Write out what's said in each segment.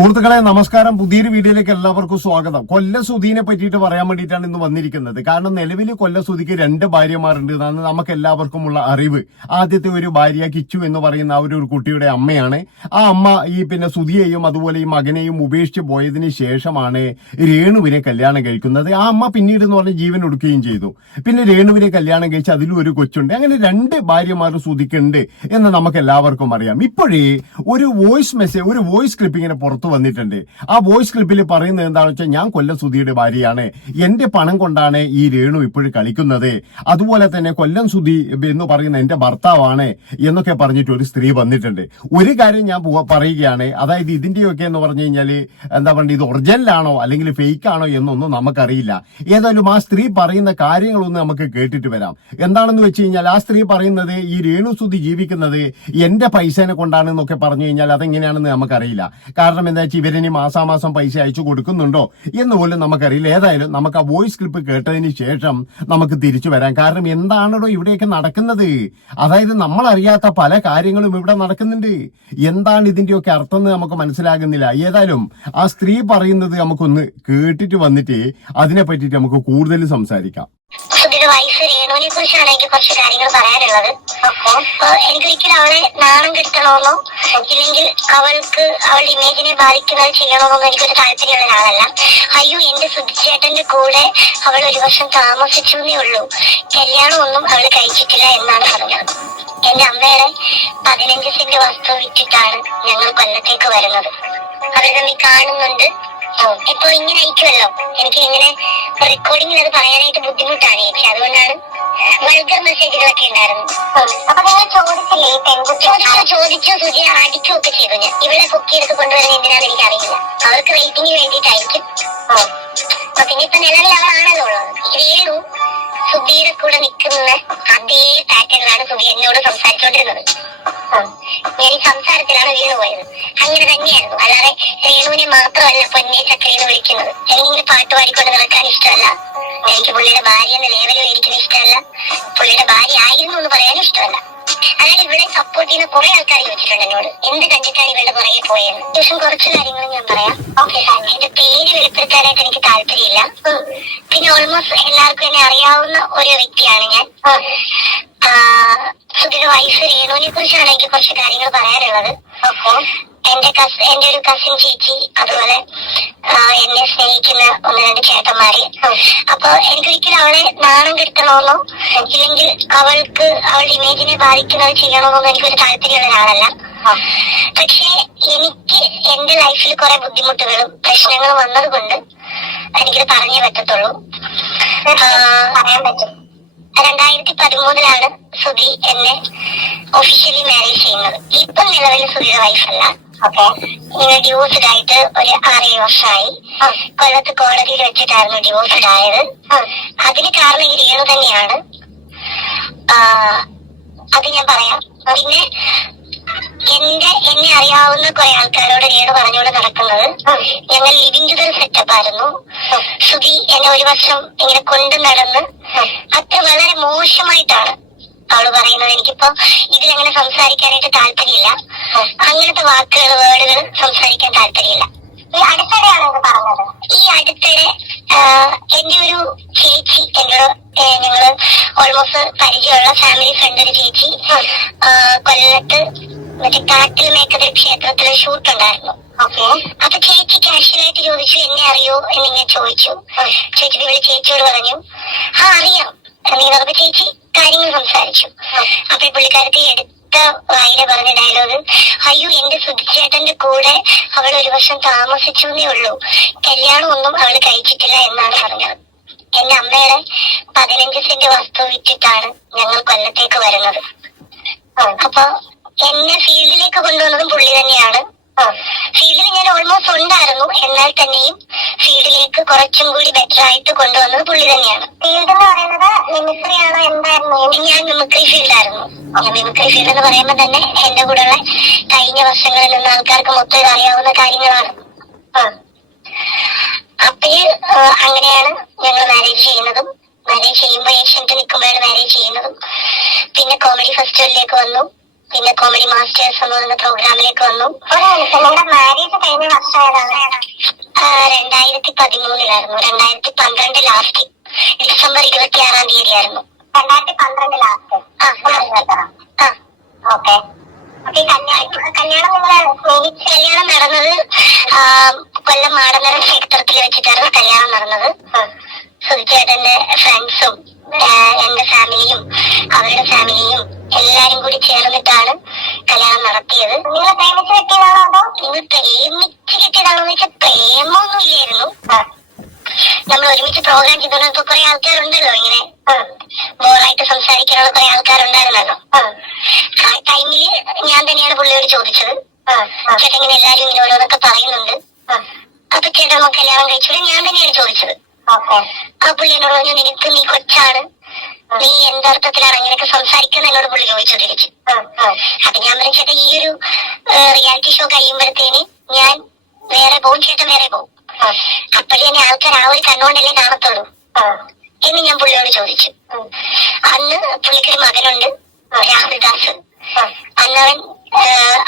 സുഹൃത്തുക്കളെ നമസ്കാരം. പുതിയൊരു വീഡിയോയിലേക്ക് എല്ലാവർക്കും സ്വാഗതം. കൊല്ലസുധീനെ പറ്റിയിട്ട് പറയാൻ വേണ്ടിയിട്ടാണ് ഇന്ന് വന്നിരിക്കുന്നത്. കാരണം നിലവിൽ കൊല്ലസുധിക്ക് 2 ഭാര്യമാരുണ്ട് എന്നാണ് നമുക്ക് എല്ലാവർക്കുമുള്ള അറിവ്. ആദ്യത്തെ ഒരു ഭാര്യ കിച്ചു എന്ന് പറയുന്ന ആ ഒരു കുട്ടിയുടെ അമ്മയാണ്. ആ അമ്മ ഈ സുധിയെയും അതുപോലെ ഈ മകനെയും ഉപേക്ഷിച്ച് പോയതിന് ശേഷമാണ് രേണുവിനെ കല്യാണം കഴിക്കുന്നത്. ആ അമ്മ പിന്നീട് എന്ന് പറഞ്ഞ ജീവൻ ഒടുക്കുകയും ചെയ്തു. പിന്നെ രേണുവിനെ കല്യാണം കഴിച്ച് അതിലും ഒരു കൊച്ചുണ്ട്. അങ്ങനെ 2 ഭാര്യമാർ സുധിക്കുണ്ട് എന്ന് നമുക്ക് എല്ലാവർക്കും അറിയാം. ഇപ്പോഴേ ഒരു വോയിസ് ക്ലിപ്പ് ഇങ്ങനെ പുറത്തു വന്നിട്ടുണ്ട്. ആ വോയിസ് ക്ലിപ്പിൽ പറയുന്നത് എന്താണെന്ന് വെച്ചാൽ, ഞാൻ കൊല്ലസുധിയുടെ ഭാര്യയാണ്, എന്റെ പണം കൊണ്ടാണ് ഈ രേണു ഇപ്പോഴും കളിക്കുന്നത്, അതുപോലെ തന്നെ കൊല്ലം സുധി എന്ന് പറയുന്ന എന്റെ ഭർത്താവാണ് എന്നൊക്കെ പറഞ്ഞിട്ട് ഒരു സ്ത്രീ വന്നിട്ടുണ്ട്. ഒരു കാര്യം ഞാൻ പറയുകയാണ്, അതായത് ഇതിന്റെയൊക്കെ എന്ന് പറഞ്ഞു കഴിഞ്ഞാൽ എന്താ പറയുക, ഇത് ഒറിജിനലാണോ അല്ലെങ്കിൽ ഫേക്ക് ആണോ എന്നൊന്നും നമുക്കറിയില്ല. ഏതായാലും ആ സ്ത്രീ പറയുന്ന കാര്യങ്ങളൊന്നും നമുക്ക് കേട്ടിട്ട് വരാം. എന്താണെന്ന് വെച്ച് കഴിഞ്ഞാൽ, ആ സ്ത്രീ പറയുന്നത് ഈ രേണു സുധി ജീവിക്കുന്നത് എന്റെ പൈസനെ കൊണ്ടാണെന്നൊക്കെ പറഞ്ഞു കഴിഞ്ഞാൽ അതെങ്ങനെയാണെന്ന് നമുക്കറിയില്ല. കാരണം എന്താ വെച്ചാൽ ഇവരിനി മാസാമാസം പൈസ അയച്ചു കൊടുക്കുന്നുണ്ടോ എന്ന് പോലും നമുക്കറിയില്ല. ഏതായാലും നമുക്ക് ആ വോയിസ് ക്ലിപ്പ് കേട്ടതിന് ശേഷം നമുക്ക് തിരിച്ചു വരാം. കാരണം എന്താണോ ഇവിടെയൊക്കെ നടക്കുന്നത്, അതായത് നമ്മൾ അറിയാത്ത പല കാര്യങ്ങളും ഇവിടെ നടക്കുന്നുണ്ട്. എന്താണ് ഇതിന്റെയൊക്കെ അർത്ഥം എന്ന് നമുക്ക് മനസ്സിലാകുന്നില്ല. ഏതായാലും ആ സ്ത്രീ പറയുന്നത് നമുക്കൊന്ന് കേട്ടിട്ട് വന്നിട്ട് അതിനെ പറ്റിയിട്ട് നമുക്ക് കൂടുതൽ സംസാരിക്കാം. വൈഫ് രേണുവിനെ കുറിച്ചാണ് എനിക്ക് കുറച്ച് കാര്യങ്ങൾ പറയാനുള്ളത്. എനിക്കൊരിക്കലും അവളെ നാണം കെടുത്തണമെന്നോ ഇല്ലെങ്കിൽ അവൾക്ക് അവളുടെ ഇമേജിനെ ബാധിക്കുന്നത് ചെയ്യണമെന്നോ എനിക്കൊരു താല്പര്യമുള്ള ഒരാളല്ല. അയ്യോ, എന്റെ സുധിച്ചേട്ടന്റെ കൂടെ അവൾ 1 വർഷം താമസിച്ചേ ഉള്ളൂ, കല്യാണമൊന്നും അവൾ കഴിച്ചിട്ടില്ല എന്നാണ് പറഞ്ഞത്. എന്റെ അമ്മയുടെ 15 സെന്റ് വസ്തു വിറ്റിട്ടാണ് ഞങ്ങൾ കൊല്ലത്തേക്ക് വരുന്നത്. അവർ തമ്മിൽ കാണുന്നുണ്ട്. ഇപ്പൊ ഇങ്ങനെ അയക്കുമല്ലോ, എനിക്ക് ഇങ്ങനെ റെക്കോർഡിങ്ങിൽ അത് പറയാനായിട്ട് ബുദ്ധിമുട്ടാണ് ചേച്ചി. അതുകൊണ്ടാണ് വൾഗർ മെസ്സേജുകളൊക്കെ ഉണ്ടായിരുന്നു. അപ്പൊ നിങ്ങൾ ചോദിച്ചോ സുജി അടിക്കുകയൊക്കെ ചെയ്തു. ഞാൻ ഇവിടെ കുക്കി എടുത്ത് കൊണ്ടുവരുന്നത് എന്തിനാന്ന് എനിക്ക് അറിയില്ല. അവർക്ക് റേറ്റിംഗിന് വേണ്ടിയിട്ടായിരിക്കും. പിന്നെ ഇപ്പൊ നിലവിൽ അവളാണല്ലോ ഉള്ളത്. രേണു സുധിയുടെ കൂടെ നിൽക്കുന്ന അതേ പാറ്റേണിലാണ് സുധി എന്നോട് സംസാരിച്ചുകൊണ്ടിരുന്നത്. ഞാൻ ഈ സംസാരത്തിലാണ് വീണ് പോയത്. അങ്ങനെ തന്നെയായിരുന്നു. അല്ലാതെ രേണുവിനെ മാത്രമല്ല പൊന്നെ ചക്കരയെന്ന് വിളിക്കുന്നത്. എനിക്കിങ്ങനെ പാട്ട് പാടിക്കൊണ്ട് നടക്കാൻ ഇഷ്ടമല്ല. എനിക്ക് പുള്ളിയുടെ ഭാര്യ എന്ന ലേവലിൽ ഇരിക്കുന്ന ഇഷ്ടമല്ല. പുള്ളിയുടെ ഭാര്യ ആയിരുന്നു എന്ന് പറയാനും ഇഷ്ടമല്ല. അതായത് ഇവിടെ സപ്പോർട്ട് ചെയ്യുന്ന കുറെ ആൾക്കാർ ചോദിച്ചിട്ടുണ്ട് എന്നോട്, എന്ത് കഞ്ചിക്കാരി ഇവരുടെ പുറകെ പോയെന്ന്. ശേഷം കുറച്ച് കാര്യങ്ങൾ ഞാൻ പറയാം. എന്റെ പേര് വെളിപ്പെടുത്താനായിട്ട് എനിക്ക് താല്പര്യമില്ല. പിന്നെ ഓൾമോസ്റ്റ് എല്ലാവർക്കും എന്നെ അറിയാവുന്ന ഒരു വ്യക്തിയാണ് ഞാൻ. സുധിയുടെ വൈഫ് രേണുവിനെ കുറിച്ചാണ് എനിക്ക് കുറച്ച് കാര്യങ്ങൾ പറയാനുള്ളത്. എന്റെ ഒരു കസിൻ ചേച്ചി, അതുപോലെ എന്നെ സ്നേഹിക്കുന്ന 1-2 ചേട്ടന്മാര്. അപ്പൊ എനിക്കൊരിക്കലും അവളെ നാണം കെടുത്തണമെന്നോ ഇല്ലെങ്കിൽ അവൾക്ക് അവളുടെ ഇമേജിനെ ബാധിക്കുന്നത് ചെയ്യണമെന്നോ എനിക്കൊരു താല്പര്യമുള്ള ഒരാളല്ല. പക്ഷെ എനിക്ക് എന്റെ ലൈഫിൽ കുറെ ബുദ്ധിമുട്ടുകളും പ്രശ്നങ്ങളും വന്നത് കൊണ്ട് എനിക്കിത് പറഞ്ഞേ പറ്റത്തുള്ളൂ. പറയാൻ പറ്റും. 2013 സുധി എന്നെ ഒഫീഷ്യലി മാരേജ് ചെയ്യുന്നത്. ഇപ്പം നിലവിൽ സുധിയുടെ വൈഫല്ല. ഇങ്ങനെ ഡിവോഴ്സ്ഡ് ആയിട്ട് ഒരു 6-7 വർഷമായി. കൊല്ലത്ത് കോടതിയിൽ വെച്ചിട്ടായിരുന്നു ഡിവോഴ്സ്ഡ് ആയത്. അതിന് കാരണം ഈ രേണു തന്നെയാണ്. അത് ഞാൻ പറയാം. പിന്നെ എന്നെ അറിയാവുന്ന കുറെ ആൾക്കാരോട് രേണു പറഞ്ഞുകൊണ്ട് നടക്കുന്നത്, ഞങ്ങൾ ലിവിംഗ് ടുഗദർ സെറ്റപ്പ് ആയിരുന്നു. സുധി എന്നെ 1 വർഷം ഇങ്ങനെ കൊണ്ടു നടന്ന് അത്ര വളരെ മോശമായിട്ടാണ് അവള് പറയുന്നത്. എനിക്കിപ്പോ ഇതിലങ്ങനെ സംസാരിക്കാനായിട്ട് താല്പര്യമില്ല. അങ്ങനത്തെ വേർഡുകൾ സംസാരിക്കാൻ താല്പര്യമില്ല. ഈ അടുത്തിടെയാണ് ഇത് പറഞ്ഞത്. ഈ അടുത്തിടെ എന്റെ ഒരു ചേച്ചി ഞങ്ങള് ഓൾമോസ്റ്റ് പരിചയമുള്ള ഫാമിലി ഫ്രണ്ട് ഒരു ചേച്ചി കൊല്ലത്ത് മറ്റേ കാട്ടിൽ മേക്കത് ക്ഷേത്രത്തില് ഷൂട്ട് ഉണ്ടായിരുന്നു. അപ്പൊ ചേച്ചി കാഷ്വലായിട്ട് ചോദിച്ചു, എന്നെ അറിയോ എന്നിങ്ങനെ ചോദിച്ചു. ചേച്ചിയോട് പറഞ്ഞു, അറിയാം എന്ന് പറഞ്ഞ ചേച്ചി കാര്യങ്ങൾ സംസാരിച്ചു. അപ്പൊ പുള്ളിക്കാരത്തി എടുത്ത വായില് പറഞ്ഞ ഡയലോഗ്, അയ്യോ എന്റെ സുധിച്ചേട്ടന്റെ കൂടെ അവൾ 1 വർഷം താമസിച്ചേ ഉള്ളൂ, കല്യാണമൊന്നും അവൾ കഴിച്ചിട്ടില്ല എന്നാണ് പറഞ്ഞത്. എന്റെ അമ്മയുടെ 15 സെന്റ് വസ്തു വിറ്റിട്ടാണ് ഞങ്ങൾ കൊല്ലത്തേക്ക് വരുന്നത്. അപ്പൊ എന്നെ ഫീൽഡിലേക്ക് കൊണ്ടുവന്നതും പുള്ളി തന്നെയാണ്. ഫീൽഡിൽ ഞാൻ ഓൾമോസ്റ്റ് ഉണ്ടായിരുന്നു, എന്നാൽ തന്നെയും ഫീൽഡിലേക്ക് കുറച്ചും കൂടി ബെറ്റർ ആയിട്ട് കൊണ്ടുവന്നത് പുള്ളി തന്നെയാണ്. ഫീൽഡ് എന്ന് പറയുന്നത് മിമിക്രി ആണോ എന്തായിരുന്നു? ഞാൻ മിമിക്രി ഫീൽഡായിരുന്നു. മിമിക്രി ഫീൽഡ് എന്ന് പറയുമ്പോൾ തന്നെ എന്റെ കൂടെയുള്ള കഴിഞ്ഞ വർഷങ്ങളിൽ നിന്ന് ആൾക്കാർക്ക് മൊത്തം അറിയാവുന്ന കാര്യങ്ങളാണ്. അപ്പോഴ് അങ്ങനെയാണ് ഞങ്ങൾ മാരേജ് ചെയ്യുന്നതും. മാരേജ് ചെയ്യുമ്പോൾ ഏഷ്യൻറ്റ് നിൽക്കുമ്പോഴാണ് മാരേജ് ചെയ്യുന്നതും. പിന്നെ കോമഡി ഫെസ്റ്റിവലിലേക്ക് വന്നു. പിന്നെ കോമഡി മാസ്റ്റേഴ്സ് എന്ന് പറയുന്ന പ്രോഗ്രാമിലേക്ക് വന്നു. നിങ്ങളുടെ മാരേജ് കഴിഞ്ഞ വർഷം ഏതാണ്? 2013 2012 ലാസ്റ്റ് ഡിസംബർ 26 തീയതി ആയിരുന്നു. 2012 ലാസ്റ്റ്. ഓക്കെ. അപ്പൊ കല്യാണം കല്യാണം നടന്നത് കൊല്ലം മാടനരം ക്ഷേത്രത്തിൽ വെച്ചിട്ടായിരുന്നു കല്യാണം നടന്നത്. സുധിച്ചേട്ടന്റെ ഫ്രണ്ട്സും എന്റെ ഫാമിലിയും അവരുടെ ഫാമിലിയും എല്ലാരും കൂടി ചേർന്നിട്ടാണ് കല്യാണം നടത്തിയത്. നിങ്ങൾ പ്രേമിച്ച് കെട്ടിയതാണോ അതോ നിങ്ങൾ പ്രേമിച്ച് കെട്ടിയതാണോ എന്ന് വെച്ചാൽ പ്രേമൊന്നും ഇല്ലായിരുന്നു. നമ്മൾ ഒരുമിച്ച് പ്രോഗ്രാം ചെയ്തപ്പോ കുറെ ആൾക്കാരുണ്ടല്ലോ, ഇങ്ങനെ ബോറായിട്ട് സംസാരിക്കാനുള്ള കുറെ ആൾക്കാരുണ്ടായിരുന്നല്ലോ. ആ ടൈമില് ഞാൻ തന്നെയാണ് പുള്ളിയോട് ചോദിച്ചത്, ചേട്ടൻ ഇങ്ങനെ എല്ലാരും ഇങ്ങനെ ഓരോന്നൊക്കെ പറയുന്നുണ്ട്, അപ്പൊ ചേട്ടൻ നമുക്ക് കല്യാണം കഴിച്ചത് ഞാൻ തന്നെയാണ് ചോദിച്ചത്. ആ പുള്ളി എന്നോട് പറഞ്ഞു, നിനക്ക് നീ കൊച്ചാണ്, നീ എന്തർത്ഥത്തിലാണ് അങ്ങനെയൊക്കെ സംസാരിക്കുന്ന എന്നോട് പുള്ളി ചോദിച്ചു തിരിച്ചു. അപ്പൊ ഞാൻ പറഞ്ഞു, ചേട്ടാ ഈ ഒരു റിയാലിറ്റി ഷോ കഴിയുമ്പോഴത്തേന് ഞാൻ വേറെ പോകും, ചേട്ടൻ വേറെ പോകും, അപ്പോഴേ എന്നെ ആൾക്കാർ ആ ഒരു കണ്ണുകൊണ്ടല്ലേ കാണത്തുള്ളൂ എന്ന് ഞാൻ പുള്ളിയോട് ചോദിച്ചു. അന്ന് പുള്ളിക്കൊരു മകനുണ്ട്, രാഹുൽ ദാസ്. അന്നവൻ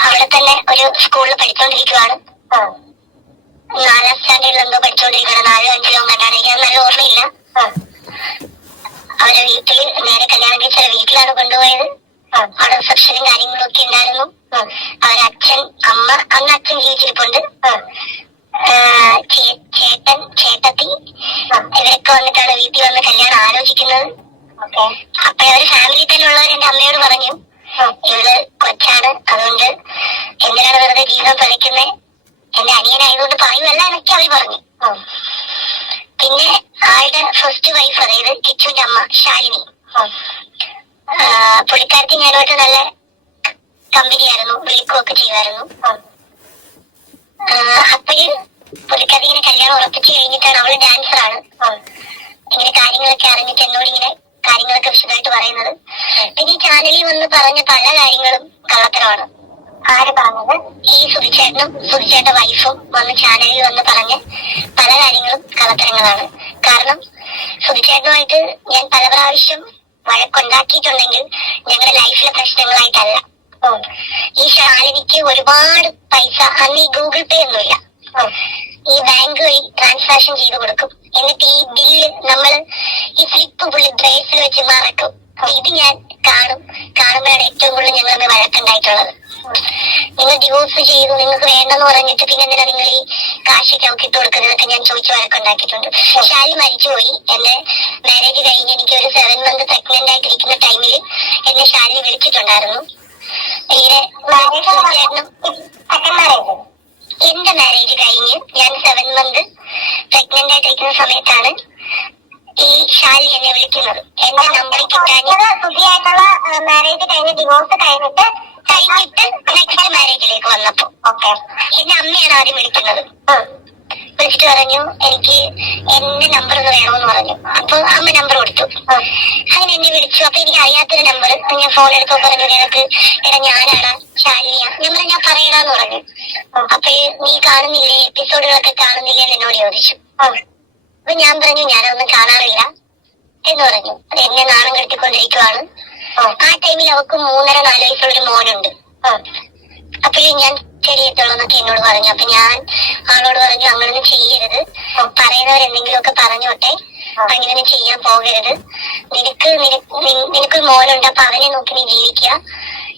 അവിടെ തന്നെ ഒരു സ്കൂളിൽ പഠിച്ചോണ്ടിരിക്കുവാണ്. 4ാം സ്റ്റാൻഡേർഡിൽ എന്തോ പഠിച്ചോണ്ടിരിക്കുകയാണ്. 4, 5 കണ്ടാണ്, എനിക്ക് നല്ല ഓർമ്മയില്ല. അവരുടെ വീട്ടില് നേരെ കല്യാണം കഴിച്ച വീട്ടിലാണ് കൊണ്ടുപോയത്. അവിടെ റിസപ്ഷനും കാര്യങ്ങളും ഒക്കെ ഉണ്ടായിരുന്നു. അവരച്ഛൻ, അമ്മ, അന്ന് അച്ഛൻ ജീവിച്ചിരിപ്പുണ്ട്, ചേട്ടൻ, ചേട്ടത്തി ഇവരൊക്കെ വന്നിട്ടാണ് വീട്ടിൽ വന്ന് കല്യാണം ആലോചിക്കുന്നത്. അപ്പോഴവര് ഫാമിലി തന്നെ ഉള്ളവർ എന്റെ അമ്മയോട് പറഞ്ഞു, ഇവള് കൊച്ചാണ്, അതുകൊണ്ട് എന്തിനാണ് വെറുതെ ജീവിതം പറിക്കുന്നത്, എന്റെ അനിയനായതുകൊണ്ട് പറയുമല്ല എന്നൊക്കെ അവർ പറഞ്ഞു. പിന്നെ ആളുടെ ഫസ്റ്റ് വൈഫ്, അതായത് കിച്ചുവിന്റെ അമ്മ ശാലിനി, പുള്ളിക്കാരത്തി ഞാനുമായിട്ട് നല്ല കമ്പനിയായിരുന്നു, വിളിക്കുകയൊക്കെ ചെയ്യുമായിരുന്നു. അപ്പോഴ് പുള്ളിക്കാരത്തി ഇങ്ങനെ കല്യാണം ഉറപ്പിച്ചു കഴിഞ്ഞിട്ടാണ്, അവള് ഡാൻസറാണ്, ഇങ്ങനെ കാര്യങ്ങളൊക്കെ അറിഞ്ഞിട്ട് എന്നോട് ഇങ്ങനെ കാര്യങ്ങളൊക്കെ വിശദമായിട്ട് പറയുന്നത്. പിന്നെ ഈ ചാനലിൽ വന്ന് പറഞ്ഞ പല കാര്യങ്ങളും കള്ളത്തരമാണ്. ആര് പറഞ്ഞത്? ഈ സുധിച്ചേട്ടനും സുധിച്ചേട്ടന്റെ വൈഫും വന്ന് ചാനലിൽ വന്ന് പറഞ്ഞ പല കാര്യങ്ങളും കള്ളത്തരങ്ങളാണ്. കാരണം സുധിച്ചേട്ടനുമായിട്ട് ഞാൻ പല പ്രാവശ്യം വഴക്കുണ്ടാക്കിയിട്ടുണ്ടെങ്കിൽ ഞങ്ങളുടെ ലൈഫിലെ പ്രശ്നങ്ങളായിട്ടല്ല. ഈ ശാലിനിക്ക് ഒരുപാട് പൈസ, അന്ന് ഈ ഗൂഗിൾ പേ ഒന്നുമില്ല, ഈ ബാങ്ക് വഴി ട്രാൻസാക്ഷൻ ചെയ്ത് കൊടുക്കും. എന്നിട്ട് ഈ ബില്ല് നമ്മൾ ഈ സ്ലിപ്പ് പുള്ളി ബ്രേസിൽ വെച്ച് മറക്കും. ഇത് ഞാൻ കാണുമ്പോഴാണ് ഏറ്റവും കൂടുതൽ ഞങ്ങൾ വഴക്കുണ്ടായിട്ടുള്ളത്. നിങ്ങൾ ഡിവോഴ്സ് ചെയ്തു, നിങ്ങൾക്ക് വേണ്ടെന്ന് പറഞ്ഞിട്ട് പിന്നെ എന്തിനാ നിങ്ങൾ ഈ കാശൊക്കെ അവർക്ക് ഇട്ട് കൊടുക്കുന്നതൊക്കെ ഞാൻ ചോദിച്ചു വഴക്കുണ്ടാക്കിയിട്ടുണ്ട്. ശാലി മരിച്ചുപോയി. എന്റെ മാരേജ് കഴിഞ്ഞ് എനിക്ക് ഒരു 7 മന്ത് പ്രഗ്നന്റ് ആയിട്ടിരിക്കുന്ന ടൈമിൽ എന്നെ ശാലിനി വിളിച്ചിട്ടുണ്ടായിരുന്നു. ഇങ്ങനെ എന്റെ മാരേജ് കഴിഞ്ഞ് ഞാൻ 7 മന്ത് പ്രഗ്നന്റ് ആയിട്ടിരിക്കുന്ന സമയത്താണ് ഈ ശാലി എന്നെ വിളിക്കുന്നത്. എന്റെ നമ്പർ കിട്ടാൻ പുതിയായിട്ടുള്ള മാരേജ് കഴിഞ്ഞ് ഡിവോഴ്സ് കഴിഞ്ഞിട്ട് നെക്സ്റ്റ് മാരേജിലേക്ക് വന്നപ്പോ എന്റെ അമ്മയാണ് ആദ്യം വിളിക്കുന്നത്. വിളിച്ചിട്ട് പറഞ്ഞു, എനിക്ക് എന്റെ നമ്പർ ഒന്ന് വേണമെന്ന് പറഞ്ഞു. അപ്പൊ അമ്മ നമ്പർ കൊടുത്തു. അങ്ങനെ എന്നെ വിളിച്ചു. അപ്പൊ എനിക്ക് അറിയാത്തൊരു നമ്പർ, ഞാൻ ഫോൺ എടുക്കാൻ പറഞ്ഞു, നിനക്ക് എടാ ഞാനാണ് ശാലിനിയ. ഞാൻ പറയണമെന്ന് പറഞ്ഞു. അപ്പൊ നീ കാണുന്നില്ലേ, എപ്പിസോഡുകളൊക്കെ കാണുന്നില്ലേ എന്ന് എന്നോട് ചോദിച്ചു. അപ്പൊ ഞാൻ പറഞ്ഞു, ഞാനതൊന്നും കാണാറില്ല എന്ന് പറഞ്ഞു. അത് എന്നെ നാണം കെടുത്തിക്കൊണ്ടിരിക്കുവാണ്. ആ ടൈമിൽ അവക്ക് 3.5-4 വയസ്സുള്ളൊരു മോനുണ്ട്. അപ്പോഴും ഞാൻ ശരിയെത്തുള്ളൂന്നൊക്കെ എന്നോട് പറഞ്ഞു. അപ്പൊ ഞാൻ ആളോട് പറഞ്ഞു, അങ്ങനൊന്നും ചെയ്യരുത്, പറയുന്നവരെന്തെങ്കിലുമൊക്കെ പറഞ്ഞോട്ടെ, അങ്ങനെയൊന്നും ചെയ്യാൻ പോകരുത്, നിനക്കൊരു മോനുണ്ട്, അപ്പൊ അവനെ നോക്കി നീ ജീവിക്കുക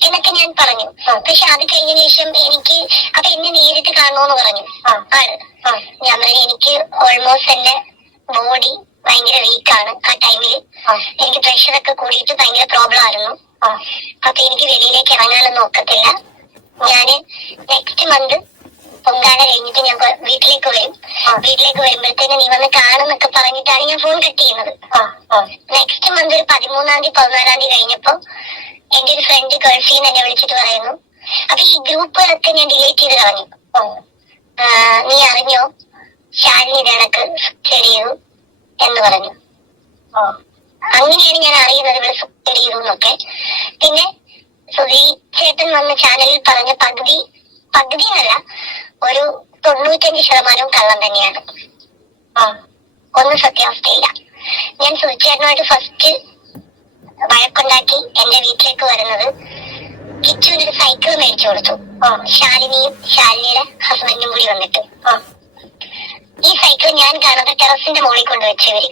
എന്നൊക്കെ ഞാൻ പറഞ്ഞു. പക്ഷെ അത് കഴിഞ്ഞ ശേഷം എനിക്ക് അപ്പൊ എന്നെ നേരിട്ട് കാണണമെന്ന് പറഞ്ഞു ആള്. ഞാൻ പറഞ്ഞു, എനിക്ക് ഓൾമോസ്റ്റ് എന്റെ ബോഡി ഭയങ്കര വീക്കാണ്. ആ ടൈമില് എനിക്ക് പ്രഷറൊക്കെ കൂടിയിട്ട് ഭയങ്കര പ്രോബ്ലം ആയിരുന്നു. അപ്പൊ എനിക്ക് വെളിയിലേക്ക് ഇറങ്ങാനൊന്നും ഒക്കത്തില്ല. ഞാന് നെക്സ്റ്റ് മന്ത് പൊങ്കാല കഴിഞ്ഞിട്ട് ഞാൻ വീട്ടിലേക്ക് വരും. വീട്ടിലേക്ക് വരുമ്പോഴത്തേന് നീ വന്ന് കാണുന്നൊക്കെ പറഞ്ഞിട്ടാണ് ഞാൻ ഫോൺ കട്ട് ചെയ്യുന്നത്. നെക്സ്റ്റ് മന്ത് ഒരു 13-ാം തീയതി 14-ാം തീയതി കഴിഞ്ഞപ്പോ എന്റെ ഒരു ഫ്രണ്ട് ഗൾഫിൽ നിന്ന് എന്നെ വിളിച്ചിട്ട് പറയുന്നു, അപ്പൊ ഈ ഗ്രൂപ്പുകളൊക്കെ ഞാൻ ഡിലീറ്റ് ചെയ്ത് കളഞ്ഞു. നീ അറിഞ്ഞോ ശാലിനി കണക്ക് ചെയ്തു എന്ന് പറഞ്ഞു. അങ്ങനെയാണ് ഞാൻ അറിയുന്നത് ഇവിടെ സൂസൈഡ് ചെയ്തു എന്നൊക്കെ. പിന്നെ സുധി ചേട്ടൻ വന്ന ചാനലിൽ പറഞ്ഞ പകുതി എന്നല്ല, ഒരു 95% കള്ളം തന്നെയാണ്. ഒന്നും സത്യാവസ്ഥയില്ല. ഞാൻ സുധി ചേട്ടനുമായിട്ട് ഫസ്റ്റ് വഴക്കുണ്ടാക്കി എന്റെ വീട്ടിലേക്ക് വരുന്നത് കിച്ചുവിന് ഒരു സൈക്കിൾ മേടിച്ചു കൊടുത്തു. ശാലിനിയും ശാലിനിയുടെ ഹസ്ബൻഡും കൂടി വന്നിട്ട് ഈ സൈക്കിൾ ഞാൻ കാണുന്ന ടെറസിന്റെ മുകളിൽ കൊണ്ടുവച്ചു ഇവര്.